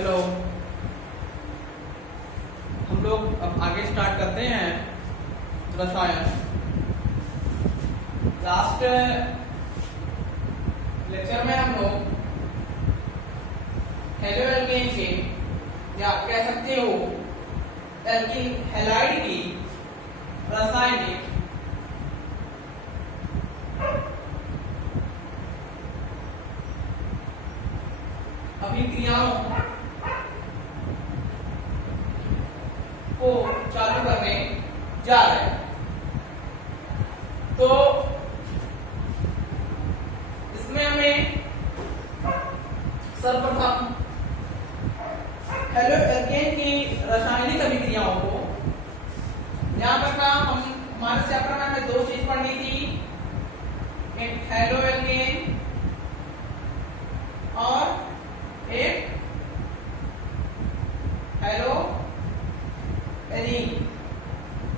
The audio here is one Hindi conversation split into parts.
हेलो। हम लोग अब आगे स्टार्ट करते हैं रसायन। लास्ट लेक्चर में हम लोग हेलो एल्केन के या कह सकते हो एल्किल हैलाइड की रासायनिक अभिक्रियाओं को चालू करने जा रहे हैं। तो इसमें हमें सर्वप्रथम हेलो एल्केन की रासायनिक अभिक्रियाओं को यहां पर का हम हमारे चैप्टर में हमें दो चीज पढ़नी थी, एक हेलो एल्केन और एक हेलो एरीन।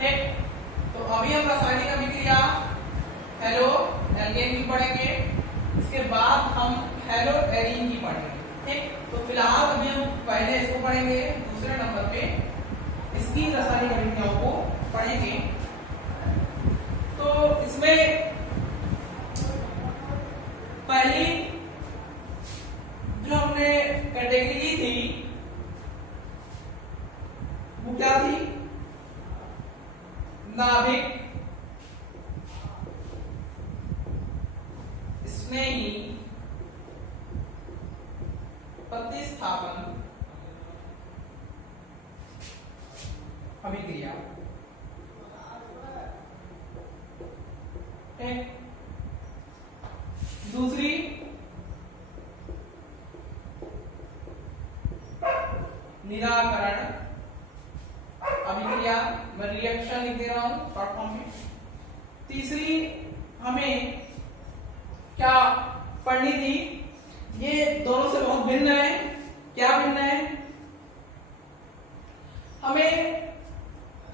ठीक, तो अभी हम रासायनिक अभिक्रिया हेलो एल्केन की पढ़ेंगे, इसके बाद हम हेलो एरीन की पढ़ेंगे। ठीक, तो फिलहाल अभी हम पहले इसको पढ़ेंगे, दूसरे नंबर पे इसकी रासायनिक अभिक्रियाओं को पढ़ेंगे। तो इसमें पहली जो हमने कैटेगरी ली थी वो क्या थी? नाभिक स्नेही प्रतिस्थापन अभिक्रिया। दूसरी निराकरण अभिक्रिया, मैं रिएक्शन लिख दे रहा हूं शॉर्ट फॉर्म में। तीसरी हमें क्या पढ़नी थी? ये दोनों से बहुत भिन्न है। क्या भिन्न है? हमें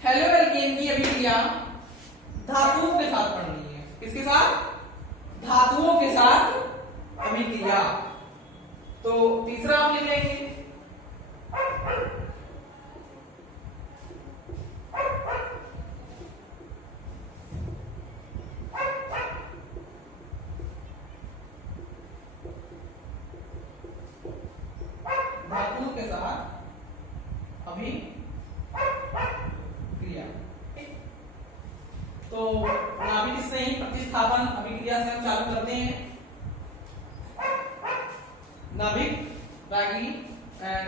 हेलो एल्केन की अभिक्रिया धातुओं के साथ पढ़नी है। किसके साथ? धातुओं के साथ अभिक्रिया। तो तीसरा हम लिख लेंगे धातुओं के साथ अभिक्रिया। तो नाभिक स्नेही प्रतिस्थापन अभिक्रिया से हम चालू करते हैं। नाभिक रागी,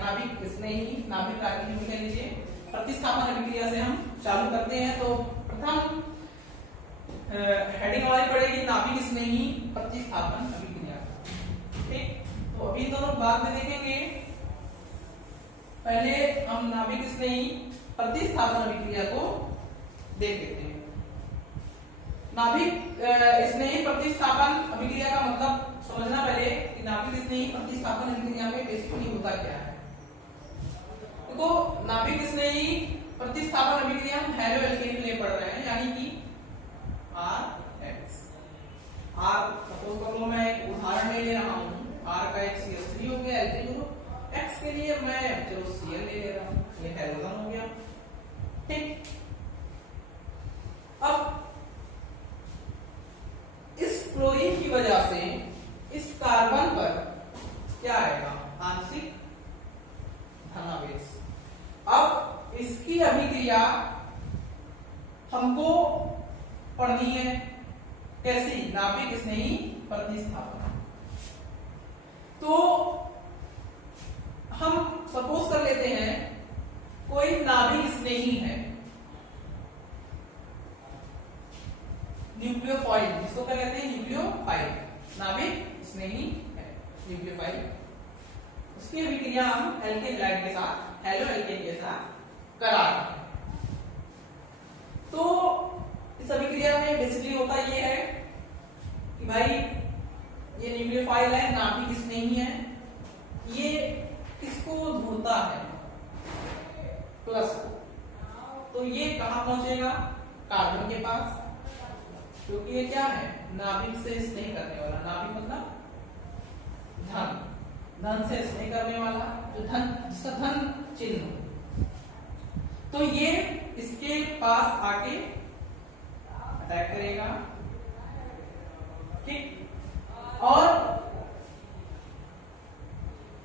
नाभिक स्नेही, नाभिक रागी लिख लीजिए। प्रतिस्थापन अभिक्रिया से हम चालू करते हैं। तो प्रथम हेडिंग हमारी पड़ेगी नाभिक स्नेही प्रतिस्थापन अभिक्रिया। ठीक, तो अभी दोनों बाद में देखेंगे। पहले हम नाभिक स्नेही प्रतिस्थापन अभिक्रिया को देख लेते हैं। नाभिक स्नेही प्रतिस्थापन अभिक्रिया का मतलब समझना पहले कि नाभिक स्नेही प्रतिस्थापन अभिक्रिया में बेसिकली होता क्या है। देखो, नाभिक स्नेही प्रतिस्थापन अभिक्रिया हम हेलो एल्केन के लिए पढ़ रहे हैं, यानी कि RX। सपोज कर लो मैं एक उदाहरण ले रहा हूं, R का एक CH3 हो गया, एल्केन ग्रुप। X के लिए मैं चलो Cl ले रहा हूं, ये हेलोजन हो गया। ठीक, अब इस क्लोरीन की वजह से इस कार्बन पर क्या आएगा? आंशिक धनावेश। अब इसकी अभिक्रिया हमको पढ़नी है। कैसी? नाभिक स्नेही प्रतिस्थापन। तो हम सपोज कर लेते हैं कोई नाभिक स्नेही है, न्यूक्लियोफाइल, जिसको क्या कहते हैं? न्यूक्लियोफाइल। नाभिक स्नेही है, न्यूक्लियोफाइल। उसकी अभिक्रिया हम एल्केन हैलाइड के साथ, हेलो एल्केन के साथ करा रहे हैं। तो इस अभिक्रिया में बेसिकली होता ये है कि भाई ये न्यूक्लियोफाइल है, नाभिक स्नेही है, ये किसको धोता है? प्लस को। तो ये कहां पहुंचेगा? कार्बन के पास, क्योंकि ये क्या है? नाभिक से स्नेह करने वाला। नाभिक मतलब धन, धन से स्नेह करने वाला, जो धन, जिसका धन चिन्ह हो, तो ये इसके पास आके अटैक करेगा, ठीक। और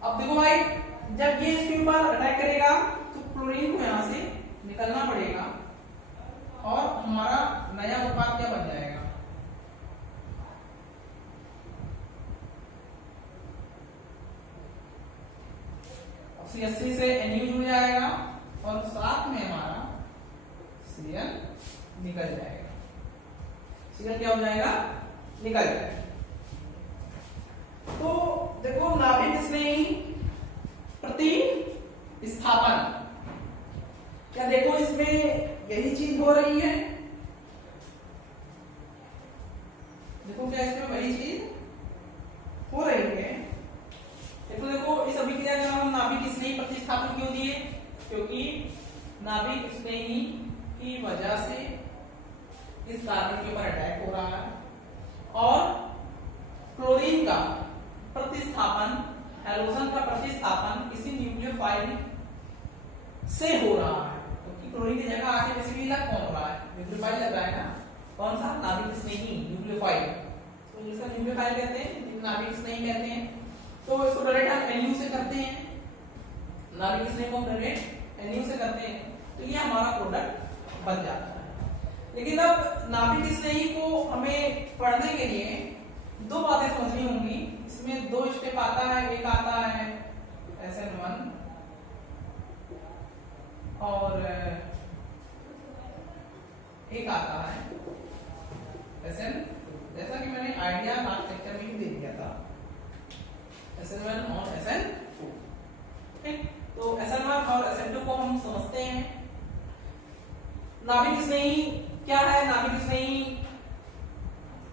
अब देखो भाई, जब ये इसके ऊपर अटैक करेगा तो क्लोरीन को यहां से निकलना पड़ेगा और हमारा नया उत्पाद क्या बन जाएगा, CH3 से NU जुड़ जाएगा और साथ में हमारा Cl निकल जाएगा। Cl क्या हो जाएगा, निकल जाएगा। तो देखो नाभिक स्नेही प्रतिस्थापन, क्या देखो इसमें यही चीज हो रही है, देखो क्या इसमें वही चीज हो रही है। देखो इस अभिक्रिया का नाम नाभिक स्नेही प्रतिस्थापन क्यों दिए, क्योंकि नाभिक स्नेही की वजह से इस कार्बन के ऊपर अटैक हो रहा है और क्लोरीन का प्रतिस्थापन, हैलोजन का प्रतिस्थापन किसी न्यूक्लियोफाइल से हो रहा है, क्योंकि क्लोरीन की जगह आके बेसिकली लग कौन रहा है, न्यूक्लियोफाइल लग रहा है ना, कौन सा, नाभिक स्नेही न्यूक्लियोफाइल, तो जिसका न्यूक्लियोफाइल कहते हैं, नाभिक स्नेही कहते हैं। तो इसको डायरेक्ट हम NU से करते हैं, नाभिक स्नेह को डायरेक्ट NU से करते हैं, तो ये हमारा प्रोडक्ट बन जाता है। लेकिन अब नाभिक स्नेही को हमें पढ़ने के लिए दो बातें समझनी होंगी, इसमें दो स्टेप आता है, एक आता है SN1 और एक आता है SN, जैसा कि मैंने आइडिया लास्ट लेक्चर में ही दे दिया था, SN1 और SN2, ठीक। तो SN1 और SN2 को हम समझते हैं। नाभिक स्नेही क्या है, नाभिक स्नेही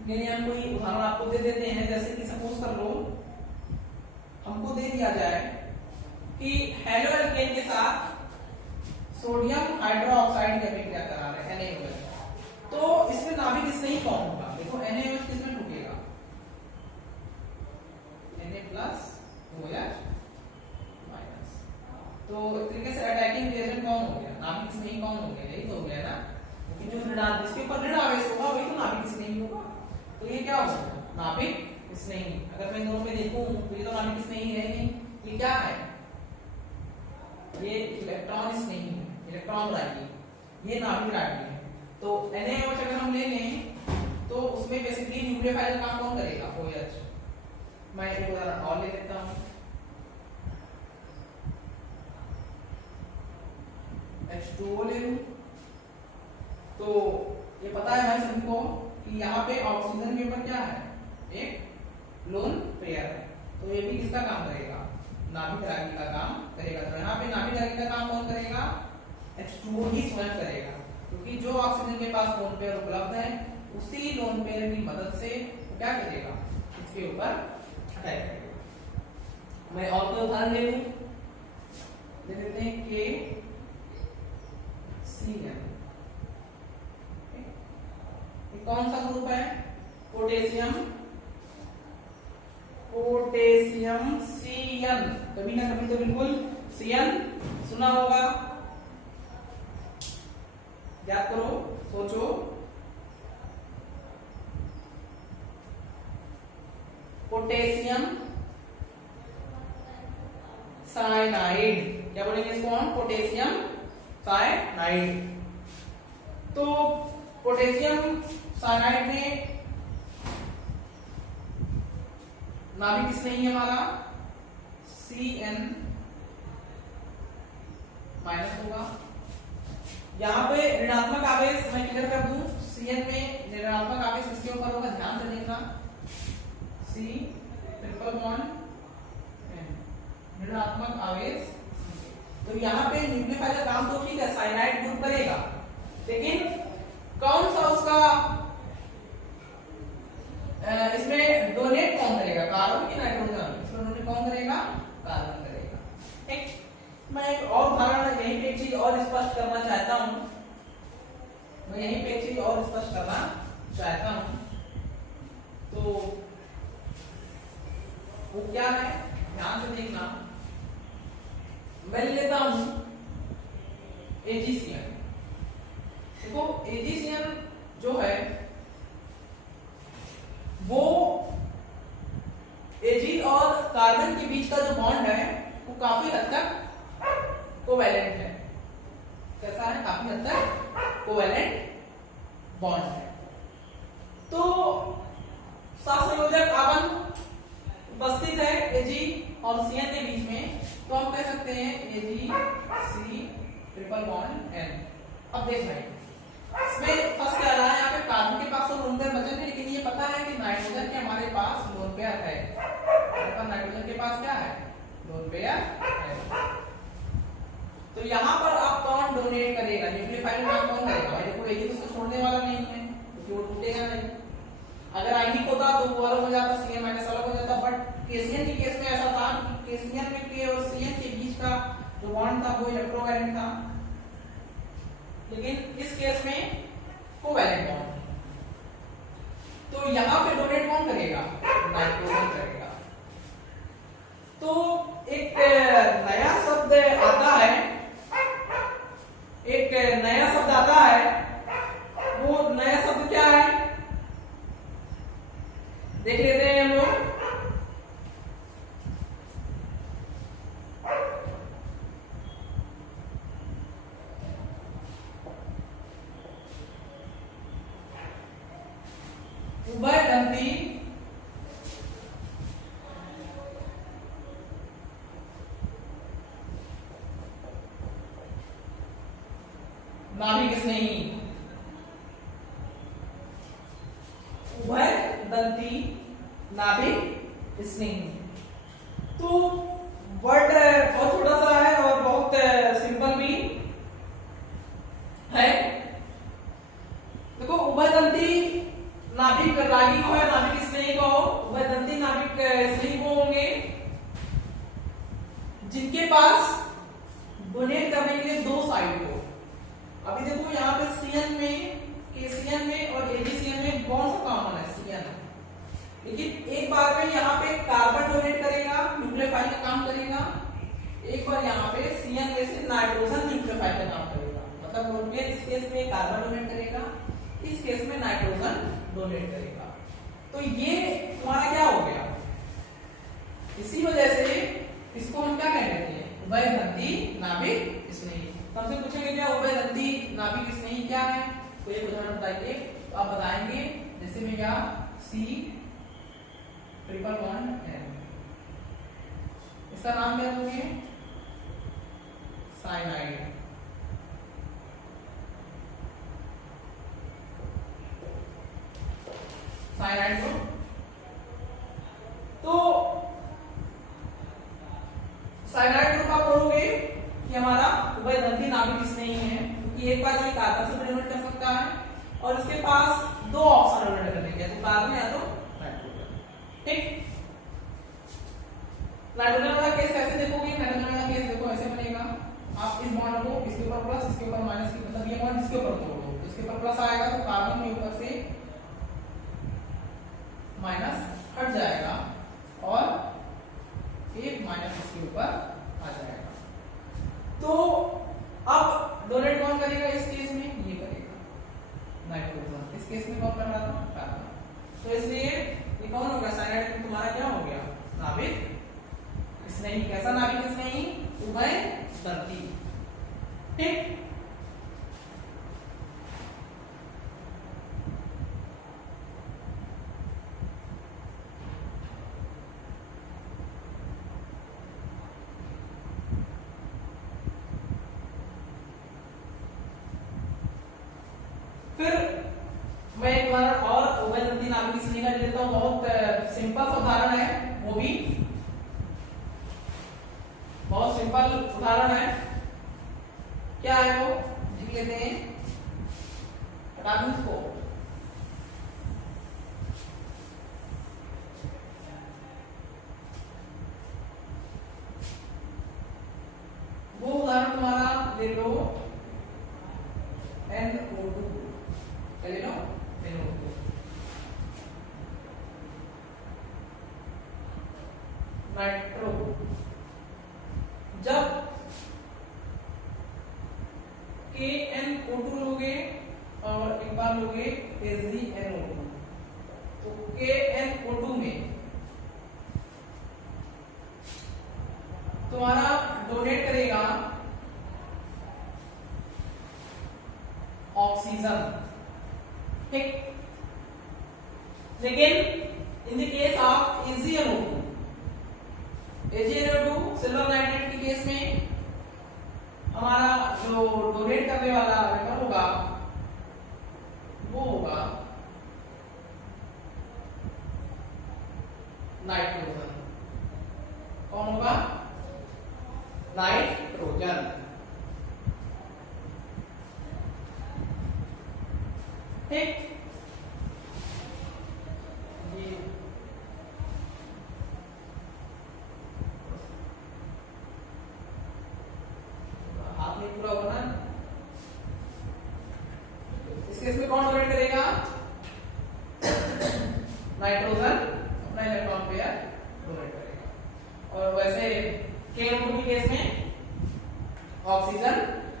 के लिए हम कोई उदाहरण आपको दे देते हैं, जैसे कि सपोज कर लो हमको दे दिया जाए कि हेलो एल्केन के साथ सोडियम हाइड्रोक्साइड की अभिक्रिया करा रहे हैं NaOH, तो इसमें नाभिक स्नेही कौन होगा, देखो NaOH किसमें टूटेगा, Na+ OH-, तो एक तरीके से अटैकिंग रिएजेंट कौन हो गया, नाभिक स्नेही कौन हो गया, यही तो हो गया ना, क्योंकि जो ऋणात्मक, जिसके ऊपर ऋण आवेश होगा वही तो नाभिक स्नेही होगा, तो ये क्या होगा, नाभिक स्नेही। अगर मैं दोनों में देखूं तो ये तो नाभिक स्नेही है नहीं, ये क्या है, ये इलेक्ट्रॉन स्नेही है, इलेक्ट्रॉन राइगी, ये नाभिक राइगी है। तो NaOH अगर हम ले लें तो उसमें बेसिकली न्यूक्लियोफाइल काम कौन करेगा, OH। मैं एक उदाहरण और ले लेता हूं, H2O ले लूं, तो ये पता है भाई सभी को कि यहाँ पे ऑक्सीजन के ऊपर क्या है, एक लोन पेयर है, तो ये भी किसका काम करेगा, नाभिक रागी का काम करेगा। तो यहाँ पे नाभिक रागी का काम कौन करेगा, H2O ही स्वयं करेगा, क्योंकि जो ऑक्सीजन के पास लोन पेयर उपलब्ध है उसी लोन पेयर की मदद से क्या करेगा, इसके ऊपर अटैक करेगा। मैं और कोई उदाहरण ले लूं, ले लेते हैं KCl, कौन सा ग्रुप है, पोटेशियम, पोटेशियम Cn, कभी ना कभी तो बिल्कुल Cn सुना होगा, याद करो, सोचो, पोटेशियम साइनाइड, क्या बोलेंगे इसको हम, पोटेशियम साइनाइड। तो पोटेशियम साइनाइड में नाभिक स्नेही हमारा Cn- होगा, यहाँ पे ऋणात्मक आवेश मैं क्लियर कर दूं, Cn में ऋणात्मक आवेश इसके ऊपर होगा, ध्यान से देखना, C ट्रिपल बॉन्ड ऋणात्मक आवेश। तो यहाँ पे न्यूक्लियोफाइल का काम तो ठीक है, साइनाइड ग्रुप करेगा, लेकिन कौन सा उसका इसमें डोनेट कौन करेगा, कार्बन की नाइट्रोजन, इसमें डोनेट कौन करेगा, कार्बन करेगा, ठीक। मैं एक और उदाहरण यहीं पे एक चीज और स्पष्ट करना चाहता हूं, मैं यहीं पे एक चीज और स्पष्ट करना चाहता हूं, तो वो क्या है, ध्यान से देखना, मैं लेता हूं AgCN। देखो AgCN जो है वो Ag और कार्बन के बीच का जो बॉन्ड है वो काफी हद तक कोवैलेंट है। कैसा है? काफी हद तक कोवैलेंट बॉन्ड है। तो सहसंयोजक आबंध उपस्थित है Ag और CN के बीच में, तो हम कह सकते हैं AgC ट्रिपल बॉन्ड N। अब देख भाई, इसमें फर्स्ट क्या रहा है, यहाँ पे कार्बन के पास तो लोन पेयर बचे थे, लेकिन ये पता है कि नाइट्रोजन के हमारे पास लोन पेयर है। नाइट्रोजन के पास क्या है? लोन पेयर है। तो यहाँ पर आप कौन डोनेट करेगा? न्यूक्लियोफाइल का कौन करेगा? भाई देखो Ag तो उसको छोड़ने वाला नहीं है, क्योंकि वो टूटेगा नहीं। अगर आयनिक होता तो वो अलग हो जाता, Cn माइनस अलग हो जाता, बट KCN के केस में ऐसा था कि KCN में K और Cn के बीच का जो बॉन्ड था वो इलेक्ट्रोवैलेंट था, लेकिन इस केस में कोवैलेंट बॉन्ड। तो यहाँ पे डोनेट कौन करेगा? नाइट्रोजन करेगा। तो एक नया शब्द आता है, एक नया शब्द आता है, वो नया शब्द क्या है देख लेते हैं हम लोग। उभयदंती नाभिक स्नेही, उभयदंती नाभिक स्नेही। तो वर्ड बहुत छोटा सा है और बहुत सिंपल भी है। देखो उभयदंती नाभिक रागी को है, नाभिक स्नेही को, उभयदंती नाभिक स्नेही को होंगे जिनके पास डोनेट करने के लिए दो साइड हो। अभी देखो यहाँ पे CN में, KCN में और AgCN में कौन सा कॉमन है? CN है, लेकिन एक बार में यहाँ पे कार्बन डोनेट करेगा, न्यूक्लियोफाइल का काम करेगा, एक बार यहाँ पे CN में से नाइट्रोजन न्यूक्लियोफाइल का काम करेगा। मतलब न्यूक्लियर इस केस में कार्बन डोनेट करेगा, इस केस में नाइट्रोजन डोनेट करेगा। तो ये तुम्हारा क्या हो गया? इसी वजह से इसको हम क्या कह देते हैं? उभयदंती नाभिक स्नेही। हमसे पूछेंगे क्या उभयदंती नाभिक स्नेही क्या है, तो एक उदाहरण बताइए। तो आप बताएंगे जैसे में क्या C ट्रिपल बॉन्ड N, इसका नाम क्या दोगे? साइनाइड। Cyanide group. तो साइनाइड ग्रुप आप करोगे कि हमारा उभयदंती नाभिक स्नेही है, क्योंकि एक बार ये कार्बन से डोनेट कर सकता है और इसके पास दो ऑप्शन डोनेट करने के, तो कार्बन या तो नाइट्रोजन। ठीक, नाइट्रोजन वाला केस कैसे देखोगे? नाइट्रोजन वाला केस देखो ऐसे बनेगा, आप इस बॉन्ड को इसके ऊपर प्लस, इसके ऊपर माइनस की, मतलब ये बॉन्ड इसके ऊपर तोड़ दो, इसके ऊपर प्लस आएगा तो कार्बन के ऊपर से माइनस हट जाएगा और एक माइनस इसके ऊपर आ जाएगा। तो अब डोनेट कौन करेगा इस केस में? ये करेगा नाइट्रोजन। इस केस में कौन कर रहा था? कार्बन। तो इसलिए ये कौन होगा? साइनाइड तुम्हारा क्या हो गया? नाभिक स्नेही। कैसा नाभिक स्नेही? उभयदंती। ठीक, फिर मैं एक बार और उभयदंती नाभिक स्नेही का लेता हूं। बहुत सिंपल सा उदाहरण है, वो भी बहुत सिंपल उदाहरण है। क्या है वो? लिख लेते हैं, बता दूं इसको। वो उदाहरण तुम्हारा ले लो NO2, ले लो NO2। नाइट्रो जब KnO2 लोगे और एक बार लोगे AgNO2, तो KnO2 में तुम्हारा डोनेट करेगा ऑक्सीजन, ठीक। लेकिन in the case of AgNO2 silver nitrate के केस में हमारा जो डोनेट करने वाला वेपर होगा वो होगा नाइट्रोजन। कौन होगा? नाइट्रोजन, ठीक। हाथ नहीं पूरा होगा ना। इस केस में कौन डोनेट करेगा? नाइट्रोजन अपना इलेक्ट्रॉन पेयर डोनेट करेगा। और वैसे KnO2 के केस में ऑक्सीजन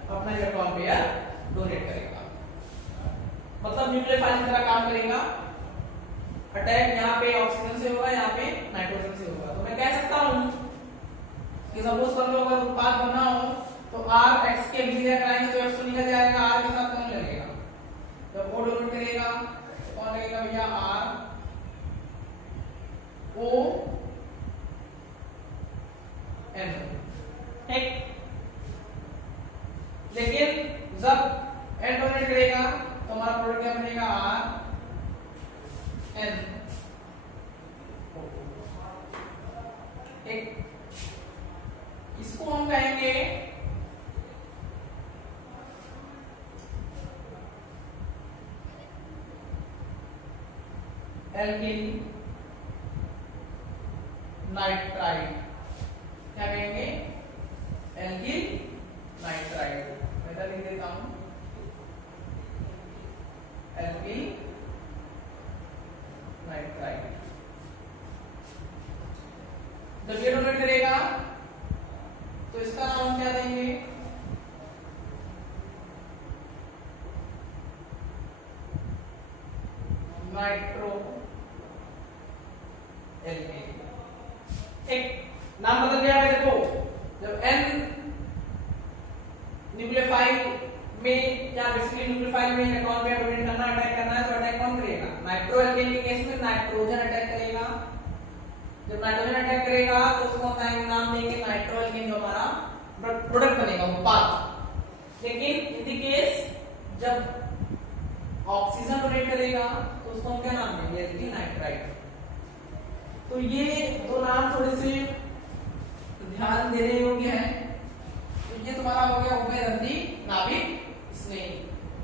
अपना इलेक्ट्रॉन पेयर डोनेट करेगा। मतलब न्यूक्लियोफाइल की तरह काम करेगा। अटैक यहाँ पे ऑक्सीजन से होगा, यहाँ पे नाइट्रोजन से होगा। तो मैं कह सकता हूँ कि सपोज कर लो अगर उत्पाद बनना हो तो R X के अभिक्रिया कराएंगे तो X तो निकल जाएगा, R के साथ कौन लगेगा? जब O डोनेट करेगा तो कौन लगेगा भैया? R O N, ठीक। लेकिन जब N डोनेट करेगा तो हमारा प्रोडक्ट क्या बनेगा? R N, ठीक। इसको हम कहेंगे एल्किल नाइट्राइड। क्या कहेंगे? Alkyl nitride. मैं तो लिख देता हूं एल्किल नाइट्राइड। जब ये डोनेट करेगा तो इसका नाम क्या देंगे? नाइट्रो एल्केन, ठीक। नाम बदल गया है, देखो। जब N न्यूक्लियोफाइल में या बेसिकली न्यूक्लियोफाइल में इलेक्ट्रॉन पेयर डोनेट करना, अटैक करना है तो अटैक कौन करेगा? नाइट्रो एल्केन के केस में नाइट्रोजन अटैक करेगा। जब नाइट्रोजन अटैक करेगा तो उसको हम नाम देंगे नाइट्रो एल्केन, जो हमारा प्रोडक्ट बनेगा, उत्पाद। लेकिन इन द केस जब ऑक्सीजन डोनेट करेगा तो उसको हम क्या नाम देंगे? Alkyl nitride. तो ये दो नाम थोड़े से ध्यान देने योग्य है। तो ये तुम्हारा हो गया उभयदंती नाभिक स्नेही।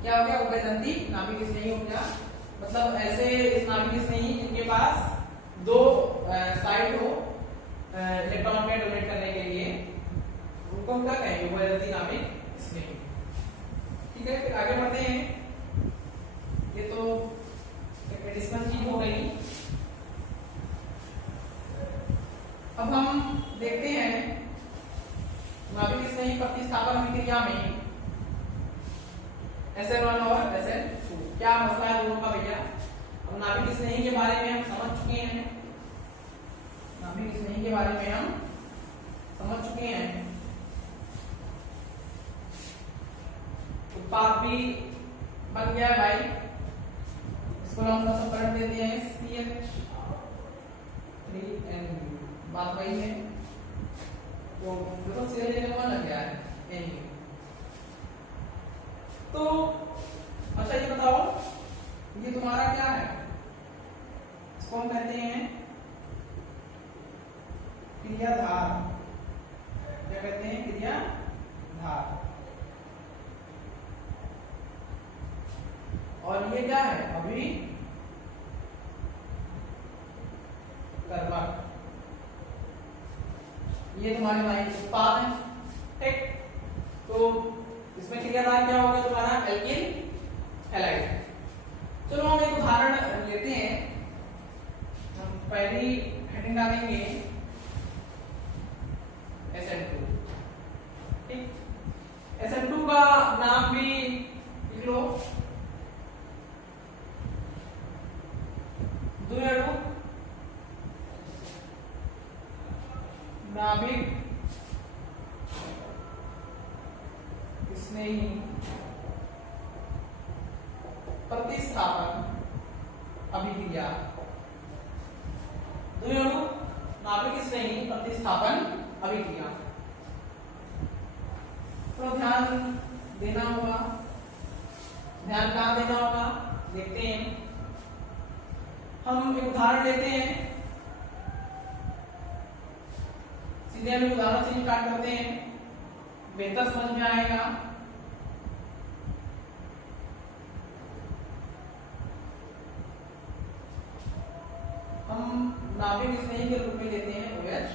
क्या हो गया? उभयदंती नाभिक स्नेही हो गया। मतलब ऐसे इस नाभिक स्नेही इनके पास दो साइड हो इलेक्ट्रॉन पेयर डोनेट करने के लिए, उनको हम क्या कहेंगे? उभयदंती नाभिक स्नेही, ठीक है। फिर आगे बढ़ते हैं। ये तो एडिशनल चीज हो गई। अब हम देखते हैं नाभिक स्नेही प्रतिस्थापन अभिक्रिया में SN1 और SN2 क्या मसला है दोनों का भैया? अब नाभिक स्नेही के बारे में हम समझ चुके हैं। नाभिक स्नेही के बारे में हम समझ चुके हैं। उत्पाद भी बन गया है भाई। इसको हम सब्सट्रैक्ट देते हैं CH3N। बात वही है। तो देखो सीधे जगह कौन लग गया है? N। तो अच्छा ये बताओ, ये तुम्हारा क्या है? इसको हम कहते हैं क्रियाधार। क्या कहते हैं? क्रियाधार। और ये क्या है? अभी कर्मक। ये तुम्हारे भाई उत्पाद है, ठीक। तो इसमें क्रियाधार क्या होगा तुम्हारा? Alkyl halide. चलो हम एक उदाहरण लेते हैं। हम पहली हेडिंग डालेंगे SN2। नाम भी लिख लो, द्विअणु नाभिक स्नेही प्रतिस्थापन अभिक्रिया। द्विअणु नाभिक स्नेही प्रतिस्थापन अभिक्रिया। तो ध्यान देना होगा, ध्यान कहाँ देना होगा देखते हैं। हम एक उदाहरण लेते हैं, सीधे हम उदाहरण से स्टार्ट करते हैं, बेहतर समझ में आएगा। हम नाभिक स्नेही के रूप में लेते हैं OH-।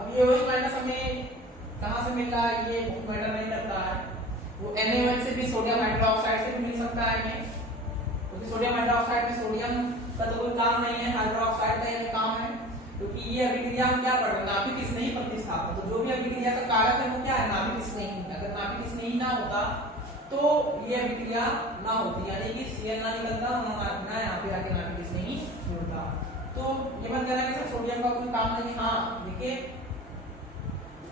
अब ये OH- हमें कहाँ से मिल रहा है ये बहुत मैटर नहीं करता है, वो NaOH से भी, सोडियम हाइड्रोक्साइड से भी मिल सकता है ये, क्योंकि सोडियम हाइड्रोक्साइड में सोडियम का तो कोई काम नहीं है, हाइड्रोक्साइड का ये काम है। क्योंकि ये अभिक्रिया हम क्या पढ़ रहे हैं, नाभिक स्नेही प्रतिस्थापन। तो जो भी अभिक्रिया का कारक है वो क्या है, नाभिक स्नेही। अगर नाभिक स्नेही ना होता तो ये अभिक्रिया ना होती, यानी कि Cl ना निकलता ना यहाँ पे आके नाभिक स्नेही जुड़ता। तो ये मत कहना कि सोडियम का कोई काम नहीं। हाँ देखिए,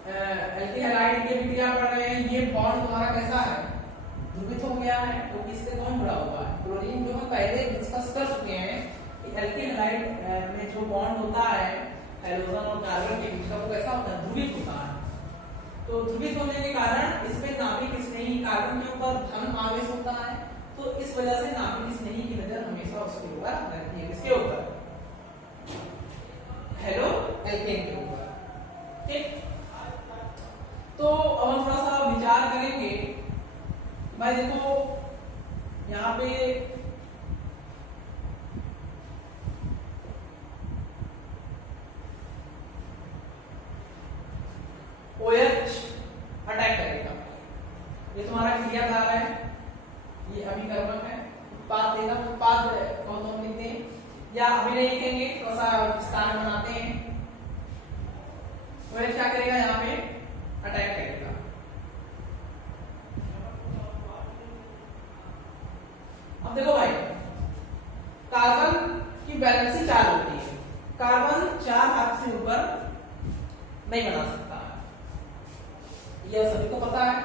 एल्किल हैलाइड की अभिक्रिया पढ़ रहे हैं, ये बॉन्ड तुम्हारा कैसा है, ध्रुवित हो गया है। तो किससे कौन जुड़ा हुआ है, क्लोरीन। जो हम पहले डिस्कस कर चुके हैं कि एल्किल हैलाइड में जो बॉन्ड होता है हाइड्रोजन और कार्बन के बीच का, वो कैसा होता है, ध्रुवित होता है। तो ध्रुवित होने के कारण इसमें नाभिक स्नेही कार्बन के ऊपर धन आवेश होता है, तो इस वजह से नाभिक स्नेही की नजर हमेशा उसके ऊपर रहती है। किसके ऊपर, हेलो एल्केन के ऊपर। ठीक, तो अब हम थोड़ा सा विचार करेंगे। भाई देखो यहाँ पे OH अटैक करेगा, ये तुम्हारा क्रियाधार है, ये अभिकर्मक है, उत्पाद देगा। उत्पाद कौन कौन लिखते हैं, या अभी नहीं लिखेंगे, थोड़ा सा विस्तार बनाते हैं। OH क्या करेगा, यहाँ पे अटैक करेगा। अब देखो भाई, कार्बन की वैलेंसी 4 होती है, कार्बन 4 हाथ से ऊपर नहीं बना सकता है, यह सभी को पता है।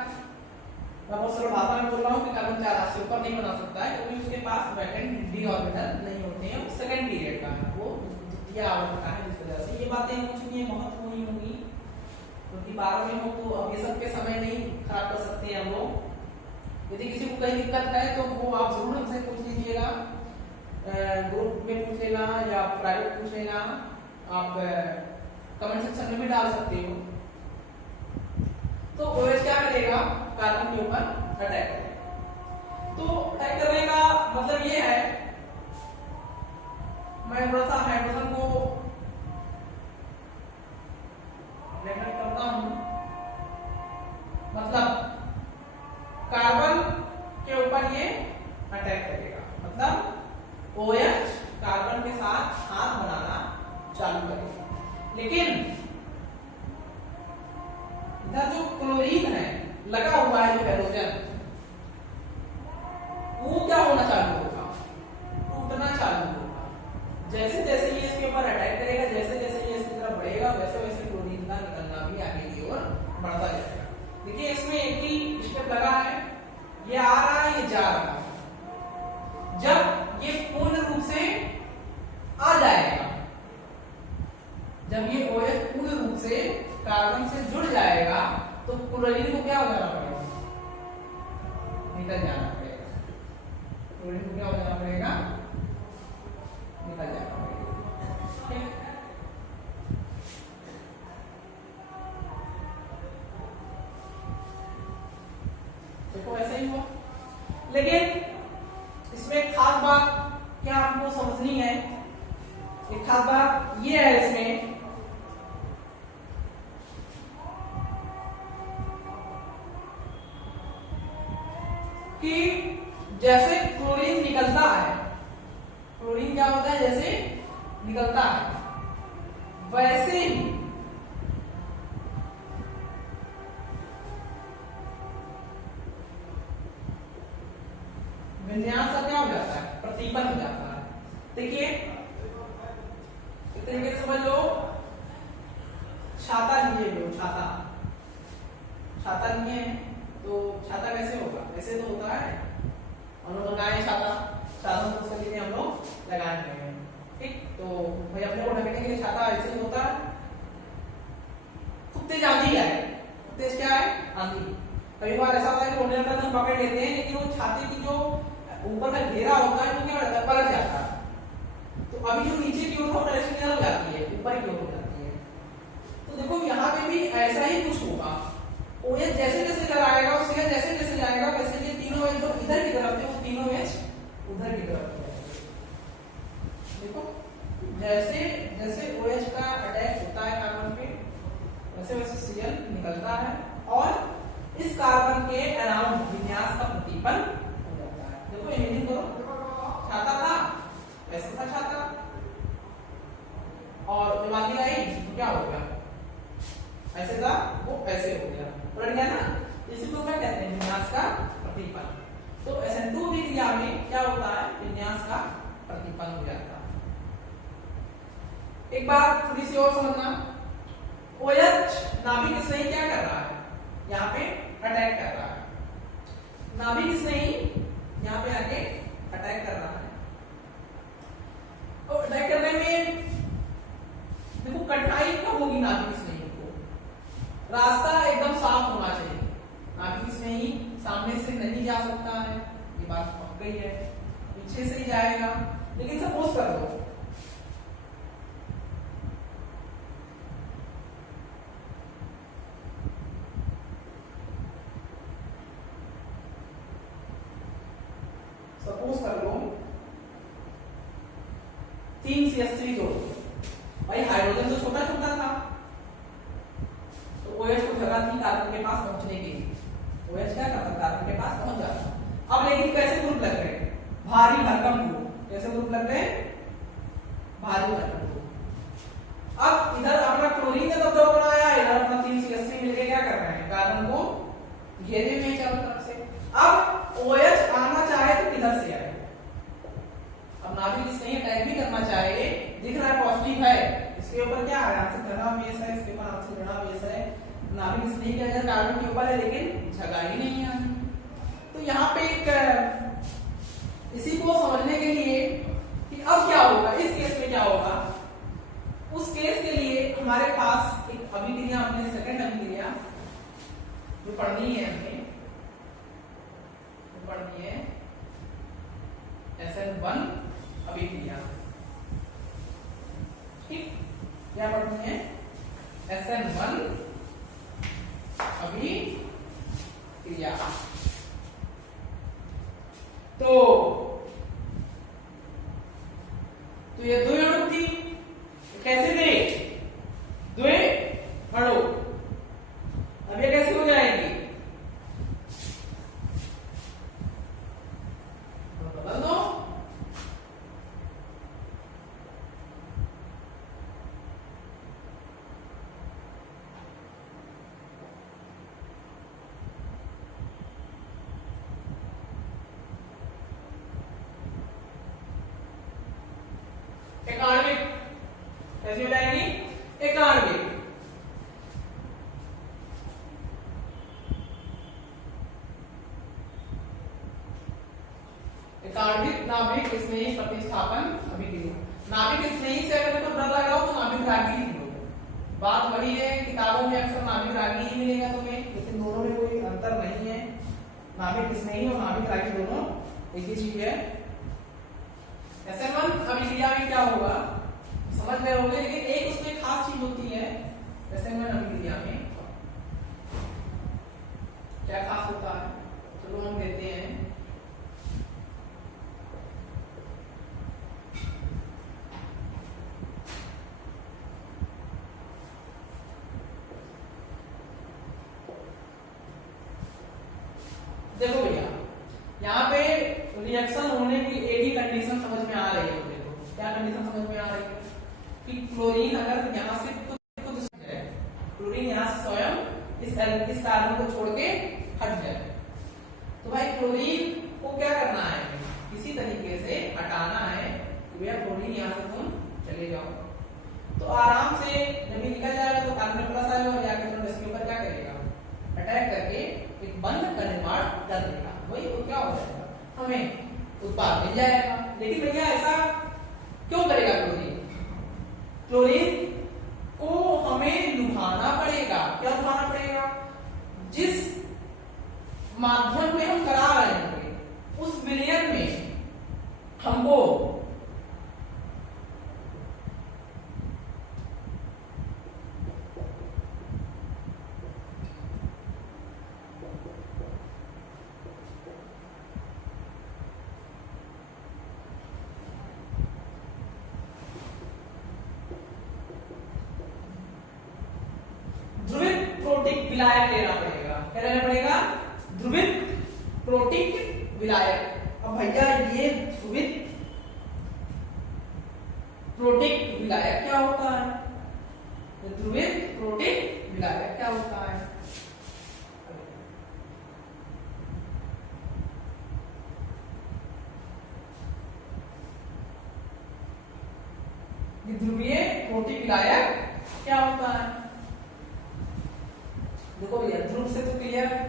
मैं बहुत सरल भाषा में बोल रहा हूँ कि कार्बन 4 हाथ से ऊपर नहीं बना सकता है, क्योंकि उसके पास वैकेंट डी ऑर्बिटल नहीं होते हैं, वो सेकंड पीरियड का है, वो द्वितीय आवर्त का है। जिस वजह से ये बातें कुछ नहीं महत्वपूर्ण होंगी, क्योंकि 12 में हो तो अब ये सब के समय नहीं खराब कर सकते हैं हम लोग। यदि किसी को कहीं दिक्कत है तो वो आप जरूर हमसे पूछ लीजिएगा, ग्रुप में पूछ लेना या प्राइवेट पूछ लेना, आप कमेंट सेक्शन में भी डाल सकते हो। तो OH क्या करेगा, कार्बन के ऊपर अटैक करेगा। तो अटैक करने का मतलब ये है, मैं थोड़ा सा हाइड्रोजन को रेफर करता हूं। मतलब कार्बन के ऊपर ये अटैक करेगा, मतलब OH कार्बन के साथ हाथ बनाना चालू करेगा। लेकिन इधर जो क्लोरीन है लगा हुआ है, जो हाइड्रोजन, वो क्या होना चालू होगा, टूटना चालू होगा। जैसे जैसे ये इसके ऊपर अटैक करेगा, जैसे जैसे ये इसकी तरफ बढ़ेगा, वैसे वैसे क्लोरीन का निकलना भी आगे की ओर बढ़ता जाएगा। देखिए इसमें एक ही स्टेप लगा है, ये आ रहा है, ये जा रहा है। जब ये पूर्ण रूप से आ जाएगा, जब ये OH पूर्ण रूप से कार्बन से जुड़ जाएगा, तो क्लोरीन को क्या हो जाना पड़ेगा, निकल जाना पड़ेगा। क्लोरीन को क्या हो जाना पड़ेगा, निकल जाना पड़ेगा। ठीक, देखो ऐसा ही हुआ। लेकिन इसमें एक खास बात क्या आपको समझनी है, एक खास बात ये है इसमें कि जैसे क्लोरीन निकलता है, क्लोरीन क्या होता है, जैसे निकलता है, वैसे ही देखिए एक तरीके से समझ लो, छाता लिए लो, छाता लिए तो छाता कैसे होगा, ऐसे तो होता है, हम लोग लगाए छाता, छाता तो उसके लिए हम लोग लगाए हैं, ठीक। तो भाई अपने को ढकने के लिए छाता ऐसे ही होता है। खूब तेज आंधी है, तेज क्या है, आंधी। कई बार ऐसा होता है कि उड़ने लगता है तो हम पकड़ लेते हैं, लेकिन वो छाते की जो ऊपर का घेरा होता है वो क्या होता है, पलट जाता है। तो अभी जो नीचे की ओर डायरेक्शन क्या हो जाती है, ऊपर की ओर हो जाती है। तो देखो यहाँ पे भी ऐसा ही कुछ होगा, OH जैसे जैसे कराएगा, उससे जैसे जैसे जाएगा वैसे ये तीनों एज जो इधर की तरफ थे वो तीनों एज उधर की तरफ थे। देखो जैसे जैसे OH का अटैक होता है कार्बन पे वैसे वैसे Cl निकलता है और इस कार्बन के अराउंड विन्यास का प्रतिपल हो जाता है। देखो इमेजिन करो, छाता था ऐसे था छाता, और जब आंधी आई तो क्या हो गया, ऐसे था वो ऐसे हो गया, पलट गया ना। इसी को क्या कहते हैं, विन्यास का प्रतिपल। तो SN2 क्रिया में क्या होता है, विन्यास का प्रतिपल हो जाता है। एक बात थोड़ी सी और समझना, OH नाभिक स्नेही क्या कर रहा है, यहाँ पे अटैक कर रहा है, नाभिक स्नेही यहाँ पे आके अटैक कर रहा है। और अटैक करने में देखो कठिनाई कब होगी, नाभिक स्नेही को रास्ता एकदम साफ होना चाहिए, नाभिक स्नेही सामने से नहीं जा सकता है, ये बात पक्की है, पीछे से ही जाएगा। लेकिन सपोज कर दो तीन CH3 जोड़, भाई हाइड्रोजन तो छोटा छोटा था तो OH को जगह थी कार्बन के पास पहुंचने के लिए, OH क्या करता, कार्बन के पास पहुंच जाता। अब लेकिन कैसे ग्रुप लग रहे, भारी भरकम ग्रुप, कैसे ग्रुप लग रहे, भारी भरकम ग्रुप। अब इधर अपना क्लोरीन ने दबदबा बनाया, इधर अपना 3 CH3 मिलके क्या कर रहे हैं, कार्बन को घेरे हुए चारों तरफ से। अब OH आना चाहे तो किधर से आए, अब नाभिक स्नेही अटैक भी करना चाहिए, दिख रहा है पॉजिटिव है, इसके ऊपर क्या है, आपसे धना बेस है, इसके ऊपर आपसे ऋणा बेस है, नाभिक स्नेही का अगर कार्बन के ऊपर है लेकिन जगह ही नहीं है। तो यहाँ पे एक इसी को समझने के लिए कि अब क्या होगा, इस केस में क्या होगा, उस केस के लिए हमारे पास एक अभिक्रिया, हमने सेकंड अभिक्रिया जो पढ़नी है, हमें पढ़नी है SN1 अभिक्रिया, ठीक, क्या पढ़नी है, SN1 अभिक्रिया। तो ये दो अणु थी, कैसे थे, दो अणु, अब ये कैसे हो जाएगी, बदल दो, एकाणविक कैसी हो जाएगी, एकाणविक। एकाणविक नाभिक स्नेही प्रतिस्थापन अभिक्रिया। नाभिक स्नेही से अगर तो डर लगाओ तो नाभिक रागी लिख लो, बात वही है, किताबों में अक्सर नाभिक रागी ही मिलेगा तुम्हें, लेकिन दोनों में कोई अंतर नहीं है, नाभिक स्नेही और नाभिक रागी दोनों एक ही चीज है। SN1 अभिक्रिया में क्या होगा समझ गए होंगे, लेकिन एक उसमें खास चीज होती है SN1 अभिक्रिया में, क्या खास होता है, चलो हम देते हैं, देखो भैया यहाँ पे रिएक्शन होने की एक ही कंडीशन समझ में आ रही है, देखो क्या कंडीशन समझ में आ रही है कि क्लोरीन अगर यहाँ से है, क्लोरीन यहाँ से स्वयं इस कार्बन को छोड़ के हट जाए, तो भाई क्लोरीन को क्या करना है, किसी तरीके से हटाना है, तो भैया तो आराम से जब ये निकल जाएगा तो कार्बन प्लस आएगा और जाके तुरंत इसके ऊपर क्या करेगा, अटैक करके एक बंध का निर्माण कर देगा। वही तो क्या हो जाएगा, हमें उत्पाद मिल जाएगा। लेकिन भैया ऐसा क्यों करेगा क्लोरीन? क्लोरीन को हमें लुभाना पड़ेगा। क्या लुभाना पड़ेगा? जिस माध्यम में हम करा रहे हैं उस विलयन में हमको ध्रुवित प्रोटिक विलायक लेना पड़ेगा। क्या लेना पड़ेगा? ध्रुवित प्रोटिक विलायक। अब भैया ये ध्रुवित प्रोटिक विलायक क्या होता है? ध्रुवित प्रोटिक विलायक क्या होता है? ध्रुवीय प्रोटिक विलायक क्या होता है? देखो भैया ध्रुव से तो क्लियर है,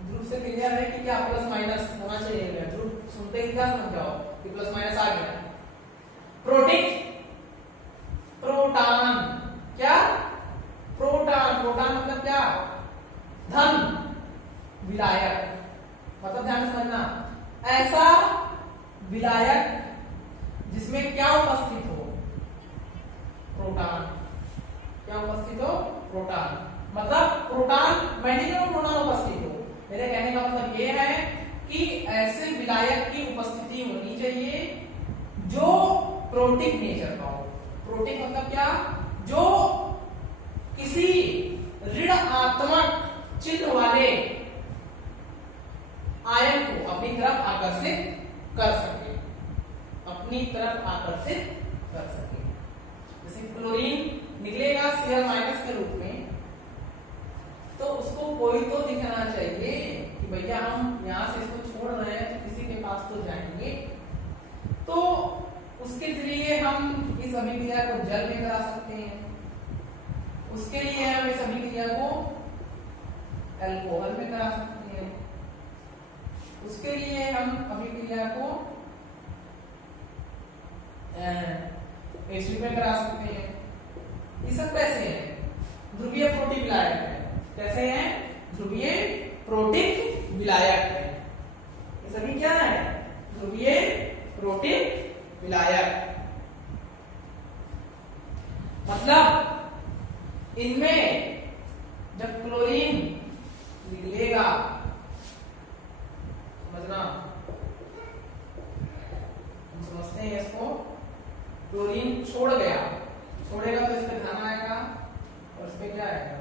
ध्रुव से क्लियर है कि क्या प्लस माइनस होना चाहिए। ध्रुव सुनते ही क्या समझ जाओ कि प्लस माइनस आ गया। प्रोटिक, प्रोटॉन, क्या? प्रोटॉन, प्रोटॉन मतलब क्या? धन। विलायक मतलब ध्यान से समझना, ऐसा विलायक जिसमें क्या उपस्थित हो? प्रोटॉन। क्या उपस्थित हो? प्रोटॉन। मतलब प्रोटॉन, मैक्सिमम प्रोटॉन उपस्थित हो। मेरे कहने का मतलब ये है कि ऐसे विलायक की उपस्थिति होनी चाहिए जो प्रोटिक नेचर का हो। प्रोटिक मतलब क्या? जो किसी ऋणात्मक चिन्ह वाले आयन को अपनी तरफ आकर्षित कर सके, अपनी तरफ आकर्षित कर सके। जैसे क्लोरीन निकलेगा Cl माइनस के रूप में, तो उसको कोई तो दिखना चाहिए कि भैया हम यहाँ से इसको छोड़ रहे हैं तो किसी के पास तो जाएंगे। तो उसके लिए हम इस अभिक्रिया को जल में करा सकते हैं, उसके लिए हम इस अभिक्रिया को अल्कोहल में करा सकते हैं, उसके लिए हम अभिक्रिया को एसिड में करा सकते हैं। ये सब कैसे हैं? ध्रुवीय प्रोटिक विलायक है। कैसे हैं? ध्रुवीय प्रोटिक विलायक है। ये सभी क्या है? ध्रुवीय प्रोटिक विलायक। मतलब इनमें जब क्लोरीन निकलेगा, समझना, हम समझते हैं इसको, क्लोरीन छोड़ गया, छोड़ेगा तो इस पे धन आएगा और इस पे क्या आएगा?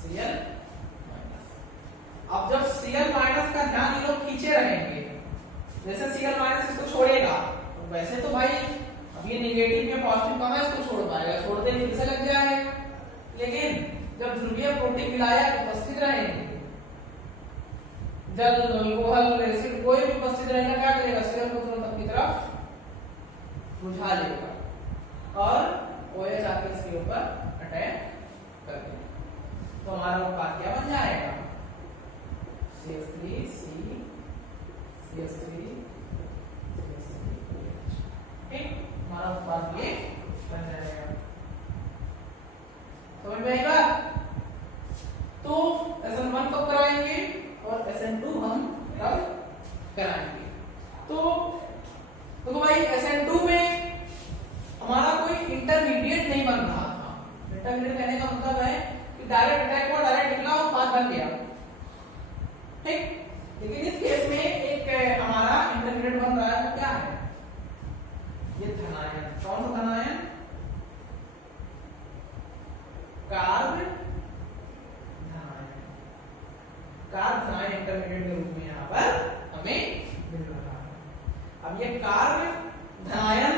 Cl minus. अब जब Cl माइनस का ध्यान ये लोग खींचे रहेंगे, जैसे Cl माइनस इसको छोड़ेगा, तो वैसे तो भाई अब ये नेगेटिव या पॉजिटिव कहाँ इसको छोड़ पाएगा? छोड़ते ही फिर से लग जाएगा। लेकिन जब ध्रुवीय प्रोटिक विलायक उपस्थित रहेंगे, जल, अल्कोहल, एसिड कोई भी उपस्थित रहेगा, क्या करेगा? Cl को तुरंत अपनी तरफ बुझा लेगा और OH आकर इसके ऊपर अटैक कर देगा। तो हमारा उत्पाद क्या बन जाएगा? CH3 C CH3 ठीक, हमारा उत्पाद ये बन जाएगा। समझ में आएगा? तो SN1 कब कराएंगे और SN2 हम कब कराएंगे? तो देखो भाई SN2 में हमारा कोई इंटरमीडिएट नहीं बन रहा था। इंटरमीडिएट कहने का मतलब है कि डायरेक्ट अटैक हुआ, डायरेक्ट निकला और उत्पाद बन गया, ठीक। लेकिन इस केस में एक हमारा इंटरमीडिएट बन रहा है, तो क्या है? ये धनायन। कौन सा धनायन? कार्ब धनायन। कार्ब धनायन इंटरमीडिएट के रूप में यहाँ पर हमें मिल रहा है। अब ये कार्ब धनायन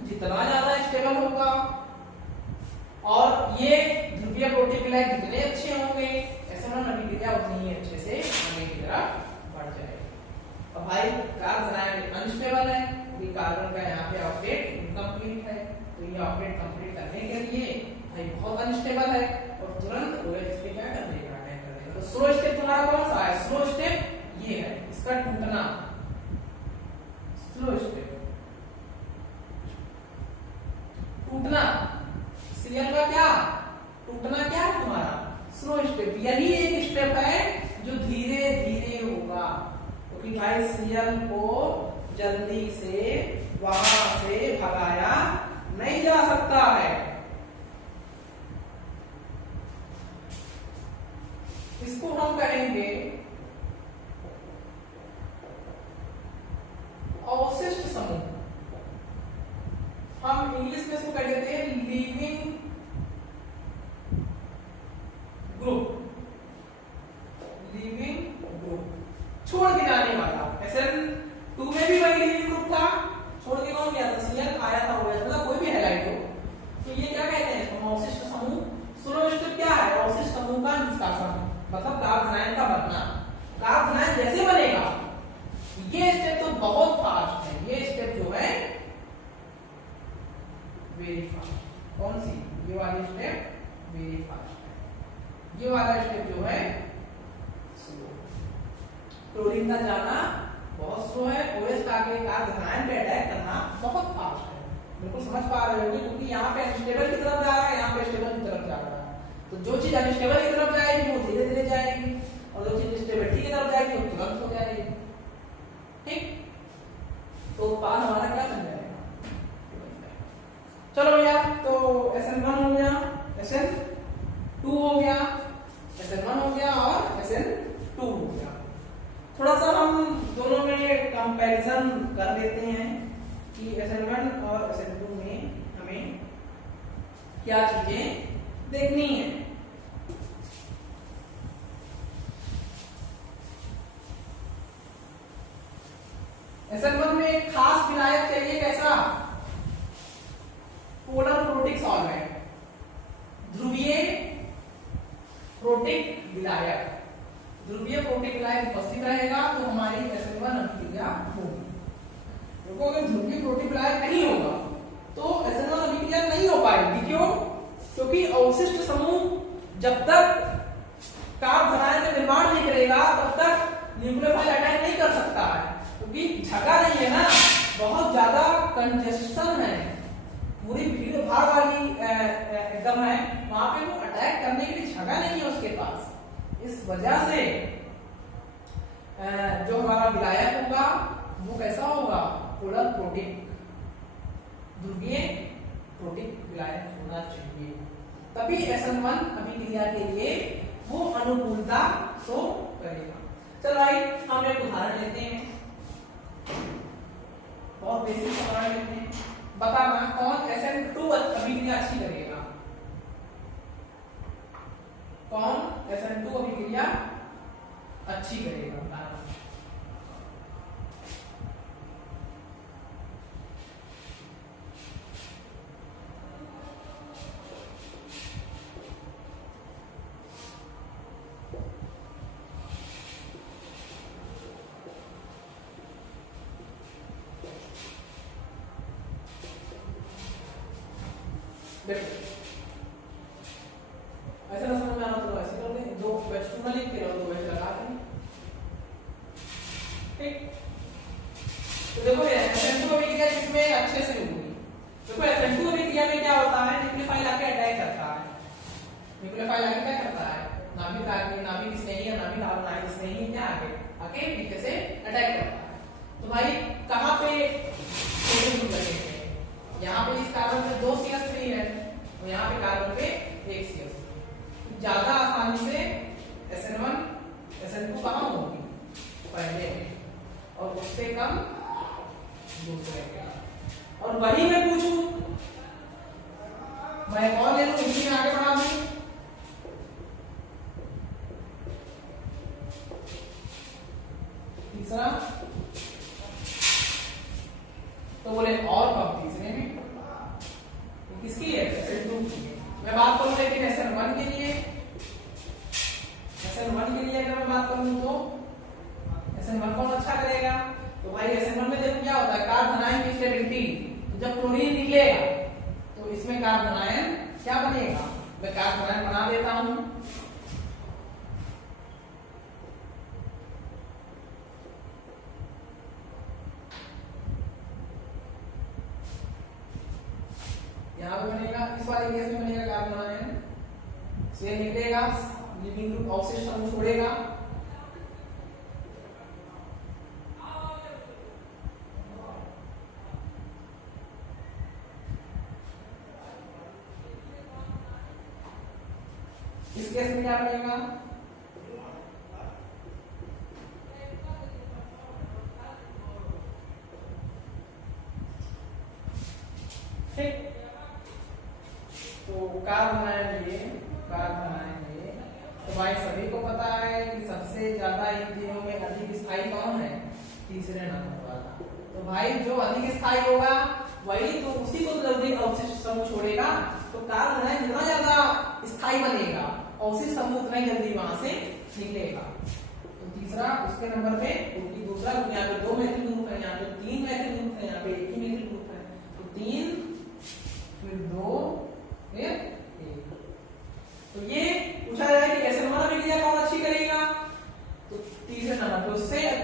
जितना ज्यादा स्टेबल होगा और ये ध्रुवीय प्रोटिक विलायक जितने अच्छे होंगे, SN1 अभिक्रिया उतनी ही अच्छे से आगे की तरफ बढ़ जाएगी। अब भाई कार्ब धनायन अनस्टेबल है, कार्बन का यहाँ पे अपडेट तो ये ऑपरेट कंप्लीट करने के लिए भाई बहुत अनस्टेबल है और तुरंत OH इस पे क्या कर देगा, अटैक कर देगा। तो स्लो स्टेप तुम्हारा कौन सा है? स्लो स्टेप ये है, इसका टूटना, स्लो स्टेप टूटना। Cl का क्या टूटना, क्या है तुम्हारा स्लो स्टेप। यही एक स्टेप है जो धीरे धीरे होगा, क्योंकि तो भाई Cl को जल्दी से वहां से भगाया नहीं जा सकता है। इसको हम कहेंगे अवशिष्ट समूह। हम इंग्लिश में इसको कह देते हैं लीविंग ग्रुप, लीविंग ग्रुप, छोड़ के जाने वाला। SN2 में भी वही लीविंग ग्रुप था, छोड़ के कौन गया था? Cl आया था, वो मतलब कोई भी हैलाइड हो। तो ये क्या कहते हैं? अवशिष्ट समूह। स्लो स्टेप क्या है? अवशिष्ट समूह का निष्कासन, मतलब कार्बोनाइल का बनना। कार्बोनाइल जैसे बनेगा, ये स्टेप तो बहुत फास्ट है, ये स्टेप जो है वेरी फास्ट। कौन सी? ये वाली स्टेप वेरी फास्ट है, ये वाला स्टेप जो है स्लो। क्लोरीन का जाना बहुत स्लो है, OH का आगे कार्बोनाइल पे अटैक करना बहुत फास्ट है। बिल्कुल समझ पा रहे होंगे, क्योंकि यहाँ पे अनस्टेबल की तरफ जा रहा है, यहाँ पे स्टेबल की तरफ जा रहा है। तो जो चीज अनस्टेबल की तरफ जाएगी वो धीरे धीरे जाएगी, और जो चीज स्टेबिलिटी की तरफ जाएगी वो तुरंत हो जाएगी। ठीक, तो उत्पाद हमारा क्या बन जाएगा? चलो भैया, तो SN1 हो गया, SN2 हो गया, SN1 हो गया और SN2 हो गया। थोड़ा सा हम दोनों में कंपैरिजन कर लेते हैं कि SN1 और SN2 में हमें क्या चीजें देखनी है। SN1 में एक खास विलायक चाहिए, कैसा? पोलर प्रोटिक सॉल्वेंट, ध्रुवीय प्रोटिक विलायक। ध्रुवीय प्रोटिक विलायक उपस्थित रहेगा तो हमारी SN1 अभिक्रिया होगी। देखो, अगर ध्रुवीय प्रोटिक विलायक नहीं होगा तो SN1 अभिक्रिया नहीं हो पाएगी। क्यों? क्योंकि अवशिष्ट समूह जब तक कार्बोनाइल का निर्माण नहीं करेगा तब तक न्यूक्लियोफाइल अटैक नहीं कर सकता है, क्योंकि जगह नहीं है ना, बहुत ज्यादा कंजेशन है, पूरी भीड़ भाड़ वाली एकदम है, वहां पे वो अटैक करने के लिए जगह नहीं है उसके पास। इस वजह से जो हमारा विलायक होगा वो कैसा होगा? पोलर प्रोटिक, ध्रुवीय प्रोटिक विलायक होना चाहिए, तभी SN1 अभिक्रिया के लिए वो अनुकूलता शो करेगा। चलो भाई, हम एक उदाहरण लेते हैं, बहुत बेसिक उदाहरण लेते हैं। बताना कौन SN2 अभिक्रिया अच्छी करेगा, कौन SN2 अभिक्रिया अच्छी करेगा, बताना। ऐसा ना समझ में आ रहा तो ऐसे कर दें, दो वेस्टर्न लिख के दो वेस्ट लगा दें। ठीक, तो देखो SN2 अभिक्रिया इसमें अच्छे से होगी। देखो SN2 अभिक्रिया में क्या होता है? न्यूक्लियोफाइल आके अटैक करता है, न्यूक्लियोफाइल आके क्या करता है? नाभिक आके, नाभिक स्नेही है, नाभिक कार्बोनाइल स्नेही क्या आके पीछे से अटैक करता है। तो भाई कहां पे लगेंगे? यहाँ पे इस कार्बन पे 2 CH3 है और यहाँ पे कार्बन पे 1 CH3। ज्यादा आसानी से SN1 SN2 कहाँ होगी? पहले में, और उससे कम दूसरे में। और वही मैं पूछूं, मैं कौन ले लूं, इसी में आगे बढ़ा दूं? तीसरा तो बोले और कब? तीसरे में। किसकी है? SN2 की। मैं बात करूं लेकिन SN1 के लिए, SN1 के लिए अगर मैं बात करूं तो SN1 कौन अच्छा करेगा? तो भाई SN1 में देखो क्या होता है, कार्बोनाइल की स्टेबिलिटी। तो जब क्लोरीन निकलेगा इसमें कार्बन आयन क्या बनेगा, मैं कार्बन आयन बना देता हूं। यहाँ पे बनेगा, इस वाले केस में बनेगा कार्बन आयन, से निकलेगा, लिविंग ग्रुप अवशिष्ट समूह छोड़ेगा। इस केस में क्या बनेगा, ठीक। तो कार्बन आयन ये, कार्बन आयन ये, तो भाई सभी को पता है कि सबसे ज्यादा इन तीनों में अधिक स्थायी कौन है, तीसरे नंबर वाला। तो भाई जो अधिक स्थायी होगा वही तो उसी को जल्दी अवशिष्ट समूह छोड़ेगा। तो कार्बन आयन जितना ज्यादा स्थायी बनेगा अवशिष्ट समूह उतना ही जल्दी वहां से निकलेगा। तो तीसरा उसके नंबर पे, क्योंकि दूसरा यहाँ पे 2 मैथिल ग्रुप है, यहाँ पे 3 मैथिल ग्रुप है, यहाँ पे 1 ही मैथिल ग्रुप है। तो 3 फिर 2 फिर 1। तो ये पूछा जाए कि ऐसे नंबर अभिक्रिया कौन अच्छी करेगा, तो तीसरे नंबर पे,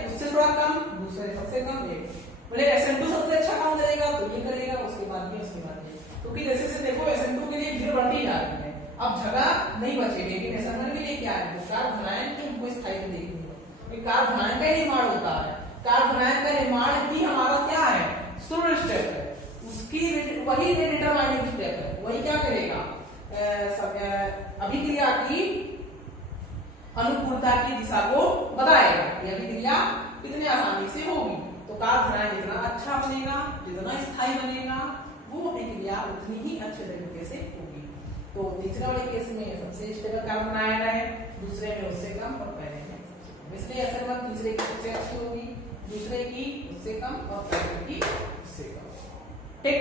उससे थोड़ा कम, दूसरे सबसे कम 1। बोले SN2 सबसे अच्छा कौन करेगा, तो ये करेगा, उसके बाद ये, उसके बाद ये। क्योंकि जैसे से देखो SN2 के लिए भीड़ बढ़ती जा रही है, अब जगह नहीं बचेगी। लेकिन SN1 के लिए क्या है, कार्बन आयन की हमको स्थायित्व देखनी है। कार्बन आयन का निर्माण होता है, कार्बन आयन का निर्माण ही हमारा क्या है, शुरू स्टेप है, उसकी वही डिटरमाइनिंग स्टेप है। वही क्या करेगा, अभिक्रिया की अनुकूलता की दिशा को बताएगा। यह अभिक्रिया कितनी आसानी से होगी। तो कार्बन आयन जितना अच्छा बनेगा, जितना स्थायी बनेगा, वो अभिक्रिया उतनी ही अच्छे तरीके से होगी। तो तीसरे वाले केस में सबसे स्टेबल कार्बन आयन है, दूसरे में उससे कम और पहले में सबसे कम। इसलिए SN1 तीसरे की सबसे अच्छी होगी, दूसरे की उससे कम और पहले की उससे कम। ठीक,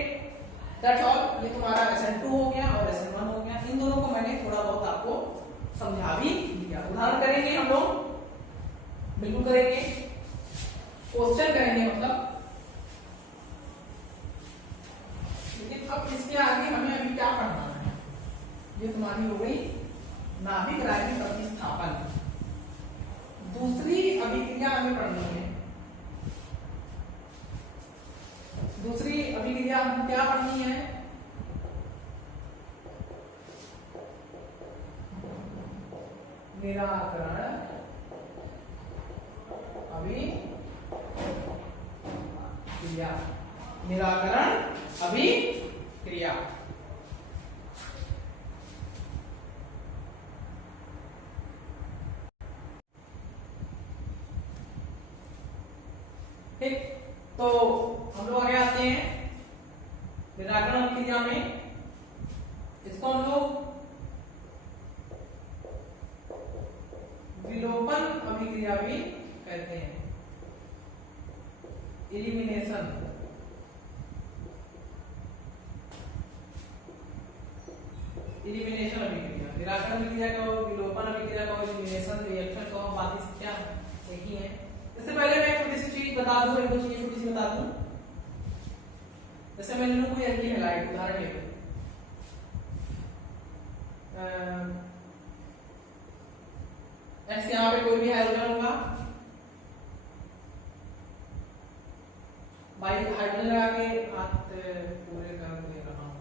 दैट्स ऑल। ये तुम्हारा SN2 हो गया और SN1 हो गया। इन दोनों को मैंने थोड़ा बहुत आपको समझा भी दिया। उदाहरण करेंगे हम लोग, बिल्कुल करेंगे, क्वेश्चन करेंगे मतलब। लेकिन अब इसके आगे हमें अभी क्या पढ़ना है, ये तुम्हारी हो गई नाभिक रायनिक प्रतिस्थापन। दूसरी अभिक्रिया हमें पढ़नी है। दूसरी अभिक्रिया हमको क्या पढ़नी है, निराकरण अभिक्रिया। निराकरण अभिक्रिया। ठीक, तो हम लोग आगे आते हैं निराकरण अभिक्रिया में। इसको हम लोग विलोपन अभिक्रिया भी कहते हैं, एलिमिनेशन। एलिमिनेशन अभिक्रिया, निराकरण अभिक्रिया का विलोपन अभिक्रिया का एलिमिनेशन रिएक्शन को हम बाकी से क्या एक ही है। इससे पहले मैं एक छोटी सी चीज बता दूं, एक दो चीजें छोटी सी बता दूं। जैसे मैंने कोई एल्कीन हैलाइड उदाहरण ले लो, एक्स यहाँ पे कोई भी हाइड्रोजन होगा, भाई हाइड्रोजन लगा के हाथ पूरे कर दे रहा हूं।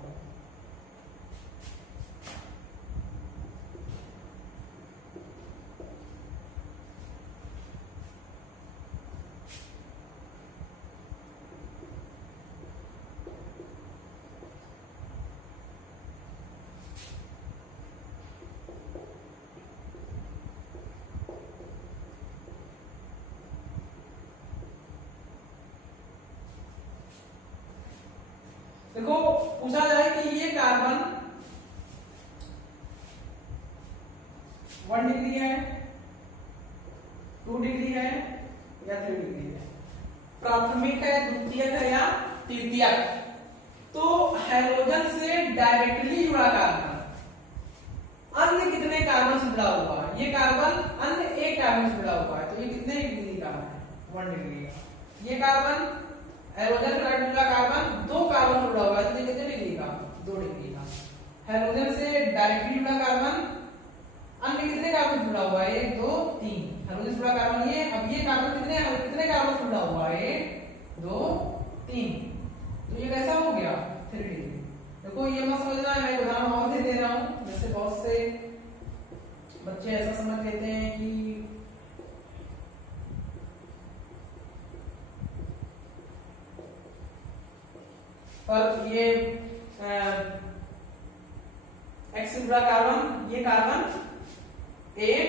देखो पूछा जाए कि ये कार्बन 1 डिग्री है, 2 डिग्री है या 3 डिग्री है, प्राथमिक है, द्वितीयक है या तृतीयक। तो हाइड्रोजन से डायरेक्टली जुड़ा कार्बन अन्य कितने कार्बन से जुड़ा हुआ है, ये कार्बन अन्य एक कार्बन से जुड़ा हुआ है, तो ये कितने डिग्री का है, 1 डिग्री का। ये कार्बन हाइड्रोजन से जुड़ा कार्बन 2 कार्बन से जुड़ा हुआ है, तो ये कितने डिग्री का, 2 डिग्री का। डायरेक्टली जुड़ा कार्बन, अन्य कितने कार्बन जुड़ा हुआ है? 1 2 3 हाइड्रोजन जुड़ा कार्बन ये। अब ये कार्बन कितने कार्बन जुड़ा हुआ है? 1 2 3। तो ये कैसा हो गया? 3 डिग्री। देखो ये मत समझना, मैं उदाहरण और दे रहा हूं। जैसे बहुत से बच्चे ऐसा समझ लेते हैं कि पर ये एक्स जुड़ा कार्बन, ये कार्बन 1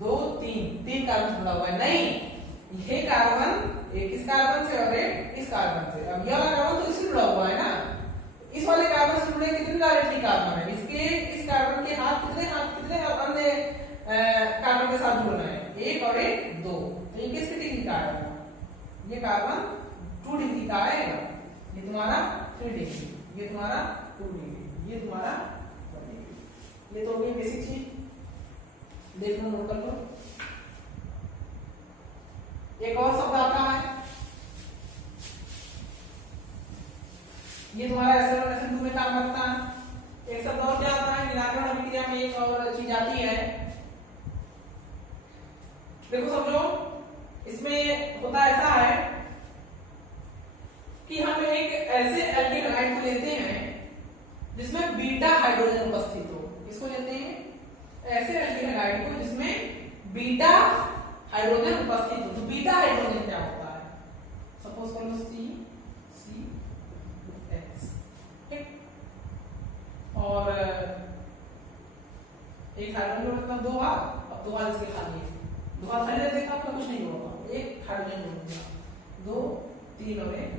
2 3 कार्बन जुड़ा हुआ है। नहीं, ये कार्बन एक इस कार्बन से और एक इस कार्बन से। अब ये वाला कार्बन तो इससे जुड़ा हुआ है ना, इस वाले कार्बन से जुड़े कितने डायरेक्टली कार्बन है? इसके इस कार्बन के हाथ कितने अन्य कार्बन के साथ जुड़ना है? 1 और 1 2। तो ये किस डिग्री का है? ये कार्बन 2 डिग्री का आएगा। ये तुम्हारा 3 डिग्री, ये तुम्हारा 2 डिग्री, ये तुम्हारा 1 डिग्री। ये तो होगी बेसिक चीज। देख लो, नोट कर लो। एक और शब्द आता है, ये तुम्हारा SN2 में काम करता है। एक शब्द और क्या आता है? निराकरण अभिक्रिया में एक और चीज आती है। देखो समझो, इसमें होता ऐसा है कि हम एक ऐसे एल्डिहाइड हाइड को लेते हैं जिसमें बीटा हाइड्रोजन उपस्थित हो। इसको लेते हैं ऐसे एल्डिहाइड को जिसमें बीटा हाइड्रोजन उपस्थित हो। तो बीटा हाइड्रोजन क्या होता है? सपोज कर लो CH, ठीक। और एक हाइड्रोजन मतलब 2 बार, अब 2 बार इसके खाली है, 2 बार खाली देखा आपको कुछ नहीं होगा। एक हाइड्रोजन जोड़ूंगा, 2 3 और 1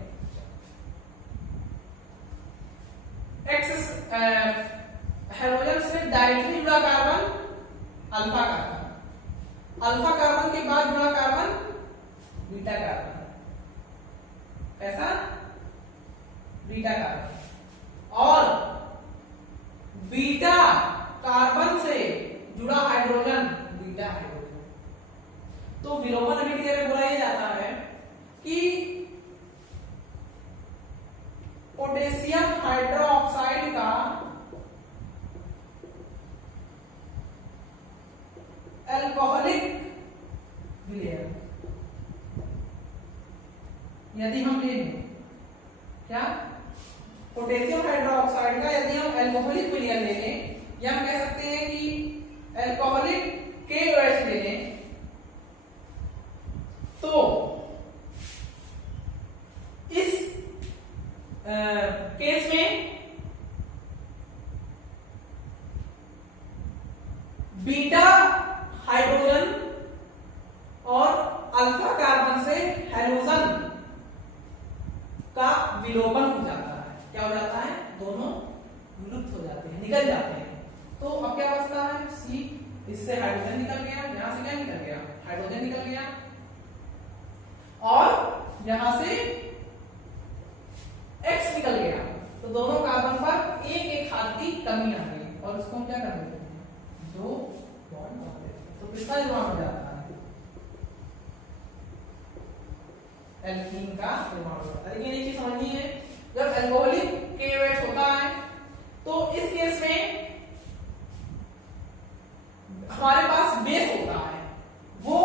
एक्स हाइड्रोजन से डायरेक्टली जुड़ा carbon alpha carbon, alpha carbon के बाद जुड़ा कार्बन बीटा कार्बन। ऐसा बीटा कार्बन। और बीटा कार्बन से जुड़ा हाइड्रोजन बीटा हाइड्रोजन। तो विलोपन अभिक्रिया में बोला जाता है कि पोटेशियम हाइड्रोक्साइड का अल्कोहलिक विलयन यदि हम ले लें, क्या पोटेशियम हाइड्रोक्साइड का यदि हम अल्कोहलिक विलयन ले लें, या हम कह सकते हैं कि अल्कोहलिक KOH ले लें, तो इस केस में बीटा हाइड्रोजन और अल्फा कार्बन से हैलोजन का विलोपन हो जाता है। क्या हो जाता है? दोनों विलुप्त हो जाते हैं, निकल जाते हैं। तो अब क्या बचता है? C, इससे हाइड्रोजन निकल गया, यहां से क्या निकल गया? हाइड्रोजन निकल गया, और यहां से X निकल गया। तो दोनों कार्बन पर एक एक हाथ की कमी आ गई, और उसको हम क्या कर देते हैं? 2 बॉन्ड बना देते हैं। तो किसका निर्माण हो जाता है? एल्कीन का निर्माण हो जाता है। लेकिन एक चीज समझनी है, जब अल्कोहलिक KOH होता है तो इस केस में हमारे पास बेस होता है। वो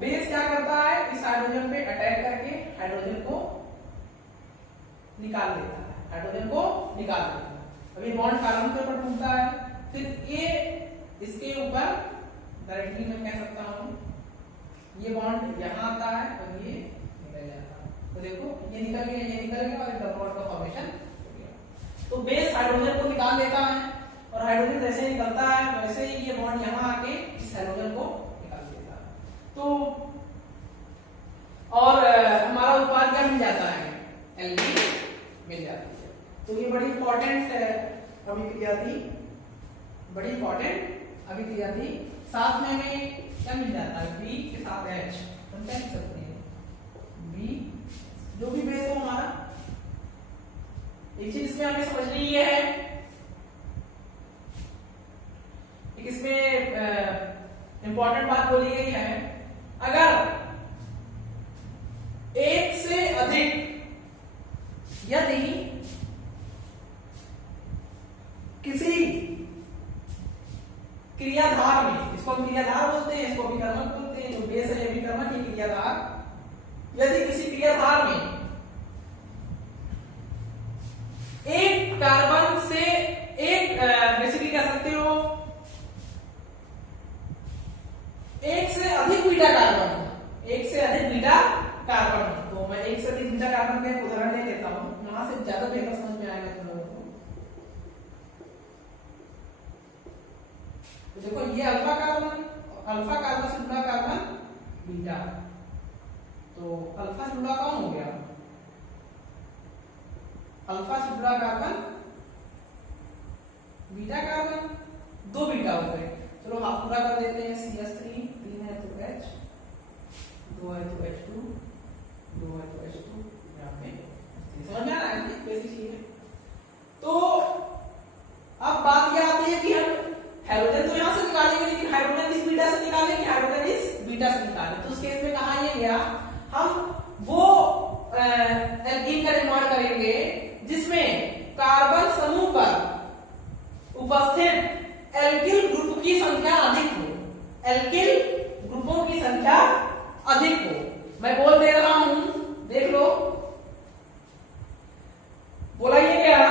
बेस क्या करता है? इस हाइड्रोजन पे अटैक करके हाइड्रोजन को निकाल देता है, हाइड्रोजन को निकाल देता है। अभी बॉन्ड कार्बन के ऊपर टूटता है, फिर ये इसके ऊपर डायरेक्टली मैं कह सकता हूं ये बॉन्ड यहां आता है और ये निकल जाता है। तो देखो ये निकल गया, ये निकल गया, और डबल बॉन्ड का फॉर्मेशन हो गया। तो बेस हाइड्रोजन को निकाल देता है, और हाइड्रोजन जैसे निकलता है वैसे ही ये बॉन्ड यहां आके इस हाइड्रोजन को निकाल देता है। तो और हमारा उत्पाद क्या मिल जाता है? एल्कीन मिल जाती है। तो ये बड़ी इंपॉर्टेंट अभिक्रिया थी, बड़ी इंपॉर्टेंट अभिक्रिया थी। साथ में हमें क्या मिल जाता है? B के साथ H, हम क्या लिख सकते हैं? B, जो भी बेस हो हमारा। एक चीज इसमें हमें समझनी ये है, एक इसमें इंपॉर्टेंट बात बोली गई है, अगर एक से अधिक यदि किसी क्रियाधार में, इसको हम क्रियाधार बोलते हैं, इसको अभिकर्मक बोलते हैं, जो बेस है अभिकर्मक ये क्रियाधार। यदि किसी क्रियाधार में एक कार्बन से एक बेसिकली कह सकते हो एक से अधिक बीटा कार्बन, एक से अधिक बीटा कार्बन, तो मैं एक से अधिक बीटा कार्बन का उदाहरण ले लेता हूं, वहां से ज्यादा बेहतर समझ में आएगा तुम लोगों को। तो देखो ये अल्फा कार्बन, अल्फा कार्बन से जुड़ा कार्बन बीटा, तो अल्फा से जुड़ा कौन हो गया, अल्फा से जुड़ा कार्बन बीटा कार्बन, दो बीटा हो गए। चलो आप पूरा कर देते हैं, CH3 3 है तो H, 2 है तो H2, 2 है तो H2, यहाँ पे समझ में आ रहा है बेसिक चीज है। तो अब बात यह आती है कि हम हाइड्रोजन तो यहाँ से निकालेंगे, लेकिन हाइड्रोजन इस बीटा से निकालेंगे, हाइड्रोजन इस बीटा से निकालेंगे, तो उस केस में कहा यह गया हम वो एल्कीन का निर्माण करेंगे जिसमें कार्बन समूह पर उपस्थित एल्किल ग्रुप की संख्या अधिक हो, एल्किल ग्रुपों की संख्या अधिक हो। मैं बोल दे रहा हूं, देख लो, बोला ये क्या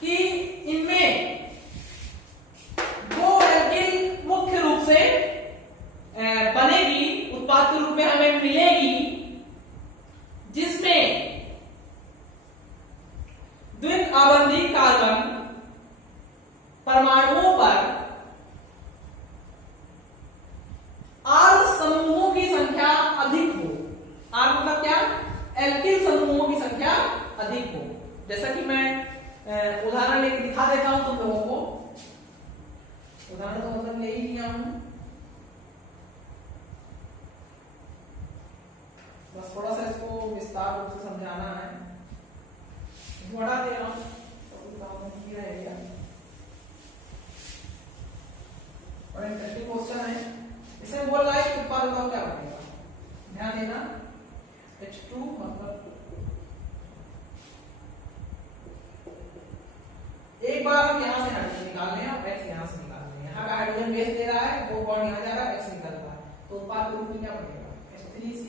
कि इनमें वो एल्किल मुख्य रूप से बनेगी, उत्पाद के रूप में हमें मिलेगी, जिसमें द्वितीय आबंधी कार्बन परमाणुओं पर आर समूहों की संख्या अधिक हो। आर मतलब क्या, एल्किल समूहों की संख्या अधिक हो। जैसा कि मैं उदाहरण लेके दिखा देता हूं तुम लोगों को, उदाहरण तो मतलब ले ही लिया हूं, बस थोड़ा सा इसको विस्तार रूप से समझाना है, बढ़ा दे रहा हूं रहेगा। और इंटरेस्टिंग क्वेश्चन है, इसमें बोल रहा है कि उत्पाद बताओ क्या बनेगा, ध्यान देना। H2 मतलब एक बार हम यहां से हाइड्रोजन निकाल रहे हैं और X यहां से निकाल रहे हैं, यहां का हाइड्रोजन बेस दे रहा है, वो बॉन्ड यहां जा रहा है, X निकल रहा है, तो उत्पाद के रूप में क्या बनेगा, H3C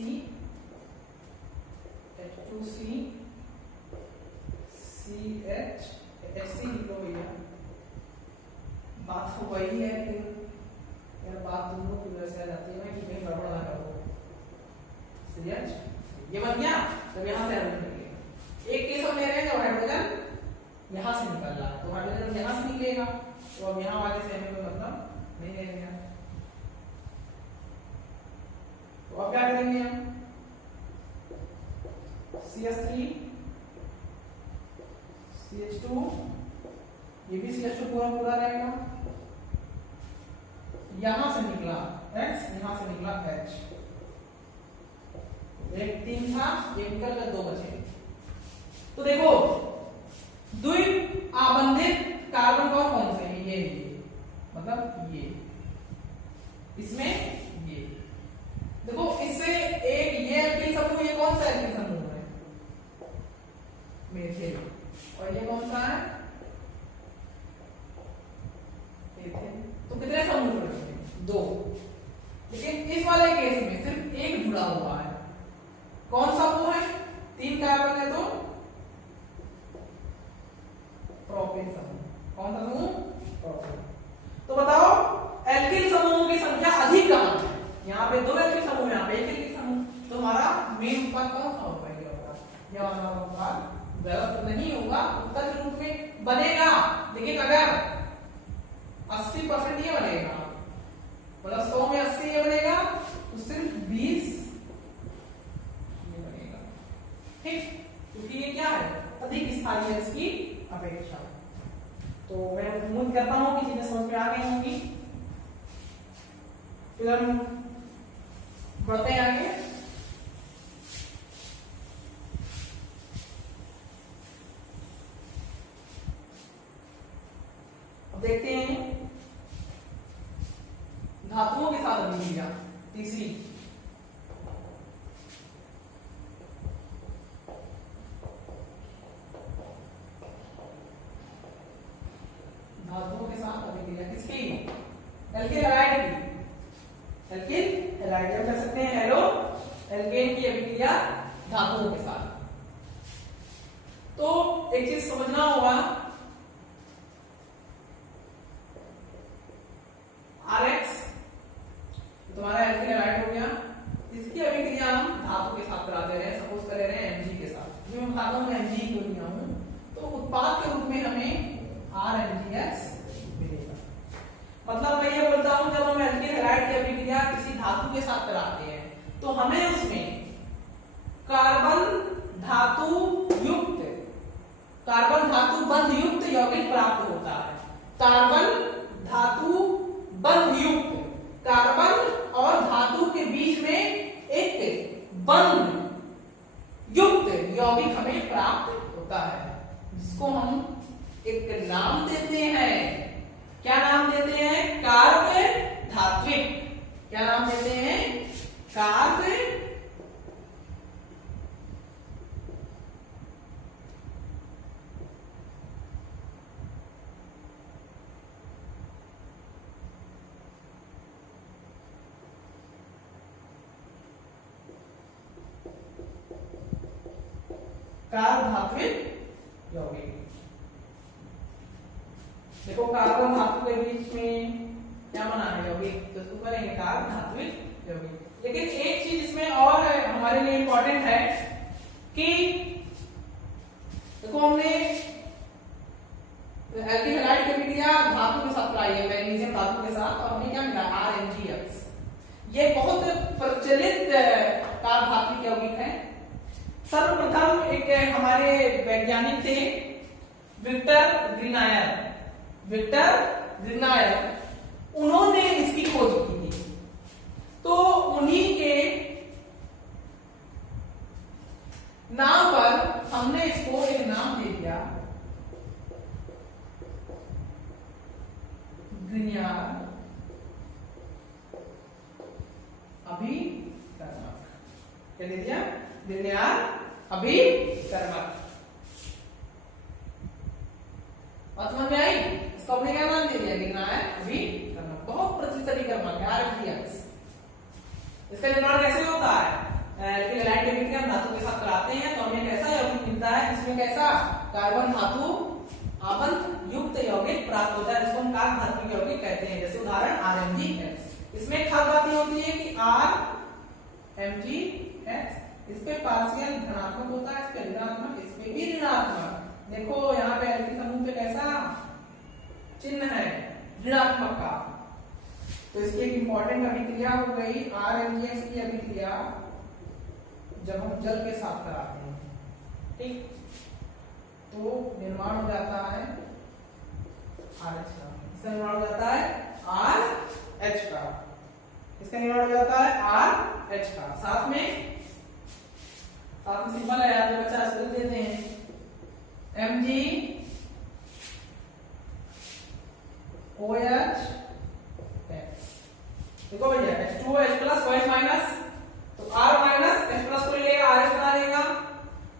H2C CH HC लिख लो भैया, बात तो वही है, यार बात तुम लोग की वजह से आ जाती है कि कहीं गड़बड़ ना करो। CH ये बन गया, तब यहां से हाइड्रोजन निकलेगा। एक केस हम ले रहे हैं जब हाइड्रोजन यहां से निकल रहा है, तो हाइड्रोजन यहां से निकलेगा, तो अब यहां वाले से हमें कोई मतलब नहीं रहेगा। तो अब क्या करेंगे हम, CH3 CH2, ये भी CH2 पूरा पूरा रहेगा, यहां से निकला X, यहां से निकला H, एक 3 था, एक निकल कर 2 बचे। तो देखो द्वितीय आबंधित कार्बन कौन से हैं, ये मतलब ये, इसमें ये देखो, इससे एक ये एल्किल समूह, ये कौन सा एल्किल समूह है, मेथिल, और ये कौन सा है, तो कितने समूह बने, 2, लेकिन इस वाले केस में सिर्फ एक जुड़ा हुआ है, कौन सा वो है, 3 कार्बन है तो प्रोपेन समूह, कौन सा समूह, प्रोपेन। तो बताओ एल्किल समूहों की संख्या अधिक कहां है, यहाँ पे 2 एल्किल समूह, यहाँ पे 1 एल्किल समूह, तो हमारा मेन उत्पाद कौन सा होगा, ये वाला उत्पाद गलत नहीं होगा, उत्तर के रूप में बनेगा, लेकिन अगर 80% ये बनेगा, मतलब 100 में 80 ये बनेगा, तो सिर्फ 20 ये बनेगा, ठीक, क्योंकि ये क्या है, अधिक स्थायी है इसकी अपेक्षा। तो मैं उम्मीद करता हूं कि चीजें समझ में आ गई होंगी। फिर हम बढ़ते हैं आगे। अब देखते हैं धातुओं के साथ अभिक्रिया, तीसरी, धातुओं साथ। तो एक चीज समझना होगा, RX तुम्हारा एल्किल हैलाइड हो गया, इसकी अभिक्रिया हम धातु के साथ कराते रहे, सपोज कर रहे हैं Mg के साथ। जो मैं बताता हूँ मैं Mg क्यों लिया हूं, तो उत्पाद के रूप में हमें RMgS मिलेगा। मतलब मैं ये बोलता हूं जब हम एल्किल हैलाइड की अभिक्रिया किसी धातु के साथ कराते हैं तो हमें उसमें कार्बन धातु बंध युक्त यौगिक प्राप्त होता है। कार्बन धातु बंध युक्त, कार्बन और धातु के बीच में एक बंध युक्त यौगिक हमें प्राप्त होता है, जिसको हम एक नाम देते हैं। क्या नाम देते हैं? कार्ब धात्विक। क्या नाम देते हैं? कार्ब धात्विक यौगिक। देखो कार्बन धातु के बीच में क्या बना है यौगिक, तो इसको करेंगे कार्ब धात्विक यौगिक। लेकिन एक चीज इसमें और हमारे लिए इंपॉर्टेंट है कि देखो हमने एल्किल हैलाइड की अभिक्रिया धातु के साथ कराई है, मैग्नीशियम धातु के साथ, और हमने क्या मिला RMgX। ये बहुत प्रचलित कार्ब धात्विक यौगिक है। सर्वप्रथम एक हमारे वैज्ञानिक थे विक्टर ग्रीनायर, उन्होंने इसकी खोज की थी। तो उन्हीं के नाम पर हमने इसको एक नाम दे दिया, ग्रीनायर अभिकर्मक। क्या दे दिया? ग्रीनायर अभिकर्मक। और समझ में आई? इसको हमने क्या नाम दे दिया? ग्रीनायर अभिकर्मक। बहुत प्रचलित अभिकर्मक है RMgX। इसका निर्माण कैसे होता है? एल्किल हैलाइड की अभिक्रिया हम धातु के साथ कराते हैं तो हमें कैसा यौगिक मिलता है, जिसमें कैसा कार्बन धातु आबंध युक्त यौगिक प्राप्त होता है, जिसको हम कार्ब धात्विक यौगिक कहते हैं। जैसे उदाहरण RMgX। इसमें एक खास बात ये होती है कि RMgX इस पे पार्शियल धनात्मक होता है, इस पे ऋणात्मक, इस पे भी ऋणात्मक। देखो यहाँ पे एल्किल समूह पे कैसा चिन्ह है, ऋणात्मक का। तो इसकी एक इंपॉर्टेंट अभिक्रिया हो गई RMgX की अभिक्रिया जब हम जल के साथ कराते हैं, ठीक, तो निर्माण हो जाता है RH का। इसका निर्माण हो जाता है RH का। इसका निर्माण हो जाता है RH का। साथ में सिंपल है यार, जो बच्चा स्कूल देते हैं MgOH। देखो भैया H2OH प्लस OH माइनस, तो R माइनस H प्लस को लेगा RH बना देगा,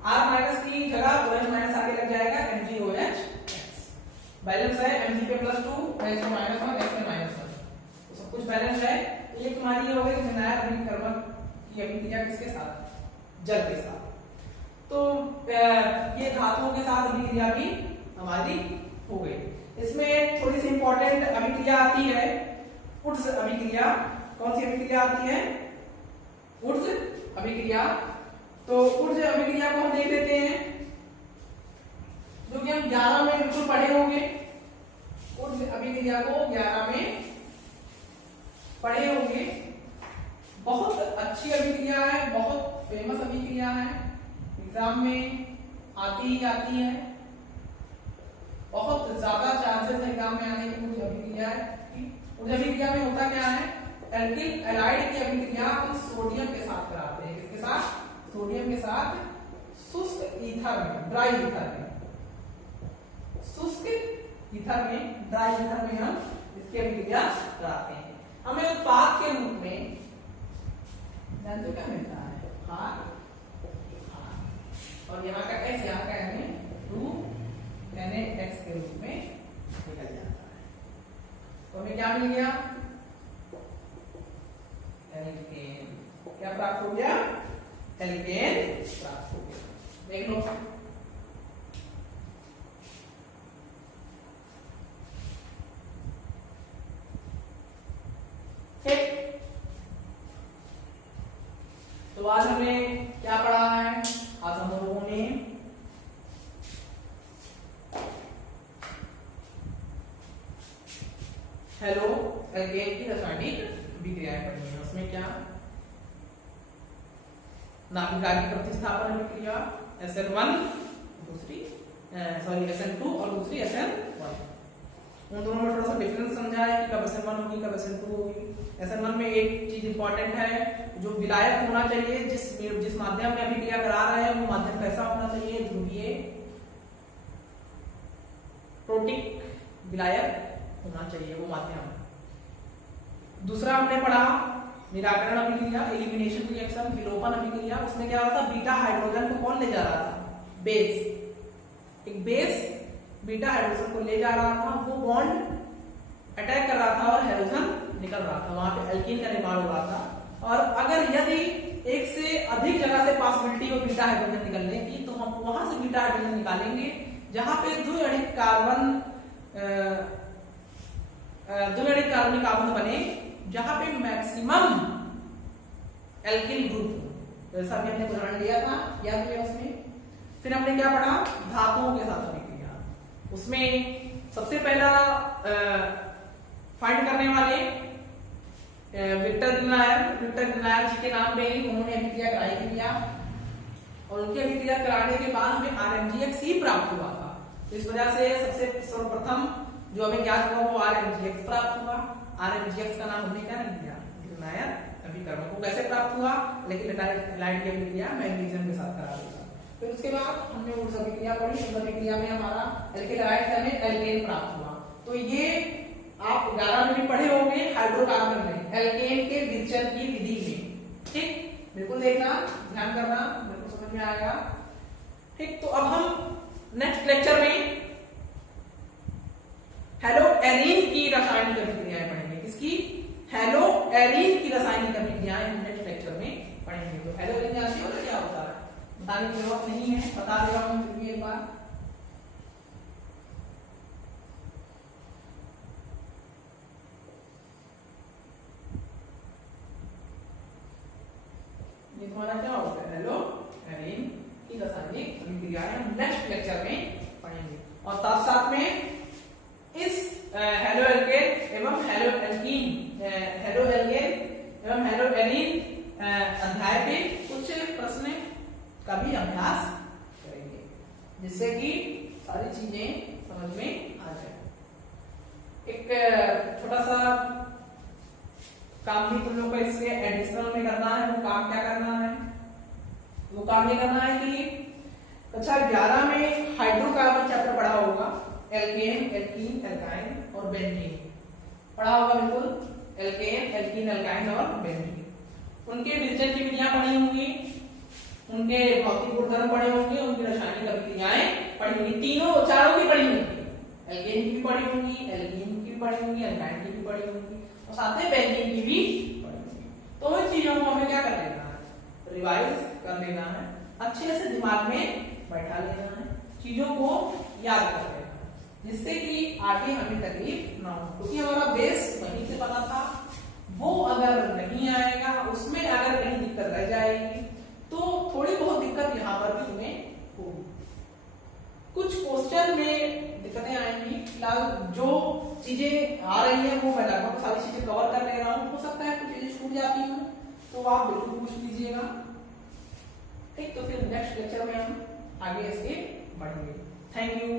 R माइनस की जगह OH माइनस आगे लग जाएगा MgOH। बैलेंस है Mg पे प्लस 2, OH पे माइनस 1, H पे माइनस 1, तो सब कुछ बैलेंस है। ये तुम्हारी हो गई ग्रीनायर अभिकर्मक की अभिक्रिया किसके साथ? जल के साथ। तो ये धातुओं के साथ अभिक्रिया भी हमारी हो गई। इसमें थोड़ी सी इंपॉर्टेंट अभिक्रिया आती है उड्स अभिक्रिया। कौन सी अभिक्रिया आती है? उड्स अभिक्रिया। तो उड्स अभिक्रिया को हम देख लेते हैं, जो कि हम 11 में बिल्कुल पढ़े होंगे। उड्स अभिक्रिया को 11 में पढ़े होंगे। बहुत अच्छी अभिक्रिया है, बहुत फेमस अभिक्रिया है, एग्जाम में आती ही आती है, बहुत ज्यादा चांसेस है एग्जाम में आने की। उड्स अभिक्रिया है। उड्स अभिक्रिया में होता क्या है? एल्किल हैलाइड की अभिक्रिया हम सोडियम के साथ कराते हैं। किसके साथ? सोडियम के साथ शुष्क ईथर में, ड्राई ईथर में, शुष्क ईथर में, ड्राई ईथर में हम इसकी अभिक्रिया कराते हैं। हमें उत्पाद के रूप में जानते हो क्या मिलता है? हार। और यहाँ का X, यहाँ का Na(X) के रूप में निकल जाता है। तो हमें क्या मिल गया? एल्केन। क्या प्राप्त हो गया? एल्केन प्राप्त हो गया। देख लो, ठीक। तो आज हमने क्या पढ़ा है? आज हम लोगों ने हेलो एल्केन की रासायनिक अभिक्रियाएं पढ़ी है। उसमें क्या, नाभिक प्रतिस्थापन अभिक्रिया SN1 दूसरी SN2 और दूसरी SN1। उन दोनों में थोड़ा सा डिफरेंस समझा है कि कब SN1 होगी कब SN2 होगी। SN1 में एक चीज इंपॉर्टेंट है, जो विलायक होना चाहिए, जिस माध्यम में अभिक्रिया करा रहे हैं वो माध्यम कैसा होना चाहिए? ध्रुवीय प्रोटिक विलायक होना चाहिए वो माध्यम। दूसरा हमने पढ़ा निराकरण अभिक्रिया, एलिमिनेशन रिएक्शन, विलोपन अभिक्रिया। उसमें क्या होता था? बीटा हाइड्रोजन को कौन ले जा रहा था? बेस। एक बेस बीटा हाइड्रोजन को ले जा रहा था, वो बॉन्ड अटैक कर रहा था और हाइड्रोजन निकल रहा था, वहां पे एल्कीन का निर्माण हो रहा था। और अगर यदि एक से अधिक जगह से पॉसिबिलिटी हो बीटा हाइड्रोजन निकलने की, तो हम वहां से बीटा हाइड्रोजन निकालेंगे जहां पे द्विअणिक कार्बनिक आबंध बने, जहां पे मैक्सिमम एल्किल ग्रुप हो। जैसा भी हमने उदाहरण लिया था, याद किया उसमें। फिर हमने क्या पढ़ा? धातुओं के साथ अभिक्रिया। उसमें सबसे पहला फाइंड करने वाले विक्टर ग्रीनायर जी के नाम पे ही उन्होंने अभिक्रिया कराई थी किया, और उनकी अभिक्रिया कराने के बाद हमें RMGX ही प्राप्त हुआ था। तो इस वजह से सबसे सर्वप्रथम जो हमें ज्ञात हुआ वो RMGX प्राप्त हुआ। RMGX का नाम हमने क्या नहीं दिया? ग्रीनायर अभिकर्मक। को कैसे प्राप्त हुआ? लेकिन लाइट की अभिक्रिया मैग्नीशियम के साथ करा देगा। फिर उसके बाद हमने उस अभिक्रिया पढ़ी, उस अभिक्रिया में हमारा एल्किल हैलाइड से हमें एल्केन प्राप्त हुआ। तो ये आप 11 में भी पढ़े होंगे हाइड्रोकार्बन में एल्केन के विचलन की विधि में। ठीक, बिल्कुल देखना, ध्यान करना, बिल्कुल समझ में आएगा। ठीक, तो अब हम नेक्स्ट लेक्चर में हेलो एरीन की रासायनिक अभिक्रियाएं पढ़ेंगे। किसकी? हेलो एरीन की रासायनिक अभिक्रियाएं हम नेक्स्ट लेक्चर में पढ़ेंगे। तो हेलो एरीन जानते हो क्या होता है? बताने की जरूरत नहीं है, बता दे रहा हूं फिर भी एक बार। ये तुम्हारा क्या होता है? हेलो एरीन की रासायनिक अभिक्रियाएं हम नेक्स्ट लेक्चर में पढ़ेंगे। और साथ साथ में इस हेलो एल्केन एवं हेलो एल्कीन, हेलो एल्केन एवं हेलो एरीन अध्याय पे कुछ प्रश्न का भी अभ्यास करेंगे, जिससे कि सारी चीजें समझ में आ जाए। एक छोटा सा काम भी तुम लोग को इसके एडिशनल में करना है। वो काम क्या करना है? वो काम ये करना है कि कक्षा 11 में हाइड्रोकार्बन चैप्टर पढ़ा होगा, एल्केन, एल्कीन, एल्काइन और बेंजीन पढ़ा होगा। बिल्कुल एल्केन, एल्कीन, एल्काइन और बेंजीन, उनके विचलन की विधियां पढ़ी होंगी, उनके भौतिक गुणधर्म पढ़े होंगे, उनकी रासायनिक अभिक्रियाएं पढ़ी होंगी। तीनों चारों की पढ़ी होंगी, एल्केन की भी पढ़ी होंगी, एल्कीन की भी पढ़ी होंगी, एल्काइन की भी पढ़ी होंगी और साथ में बेंजीन की भी पढ़ी होंगी। तो इन चीजों को हमें क्या कर लेना है? रिवाइज कर लेना है, अच्छे से दिमाग में बैठा लेना है, चीजों को याद कर लेना है, जिससे कि आगे हमें तकलीफ ना हो। क्योंकि हमारा बेस वहीं से बना था, वो अगर नहीं आएगा, उसमें अगर कहीं दिक्कत रह जाएगी तो थोड़ी बहुत दिक्कत यहाँ पर भी तुम्हें होगी। कुछ क्वेश्चन में दिक्कतें आएंगी। फिलहाल जो चीजें आ रही हैं वो मैं लगभग सारी चीजें कवर कर ले रहा हूँ। हो सकता है कुछ चीजें छूट जाती हूँ, तो आप बिल्कुल पूछ लीजिएगा। ठीक, तो फिर नेक्स्ट लेक्चर में हम आगे इसके बढ़ेंगे। Thank you.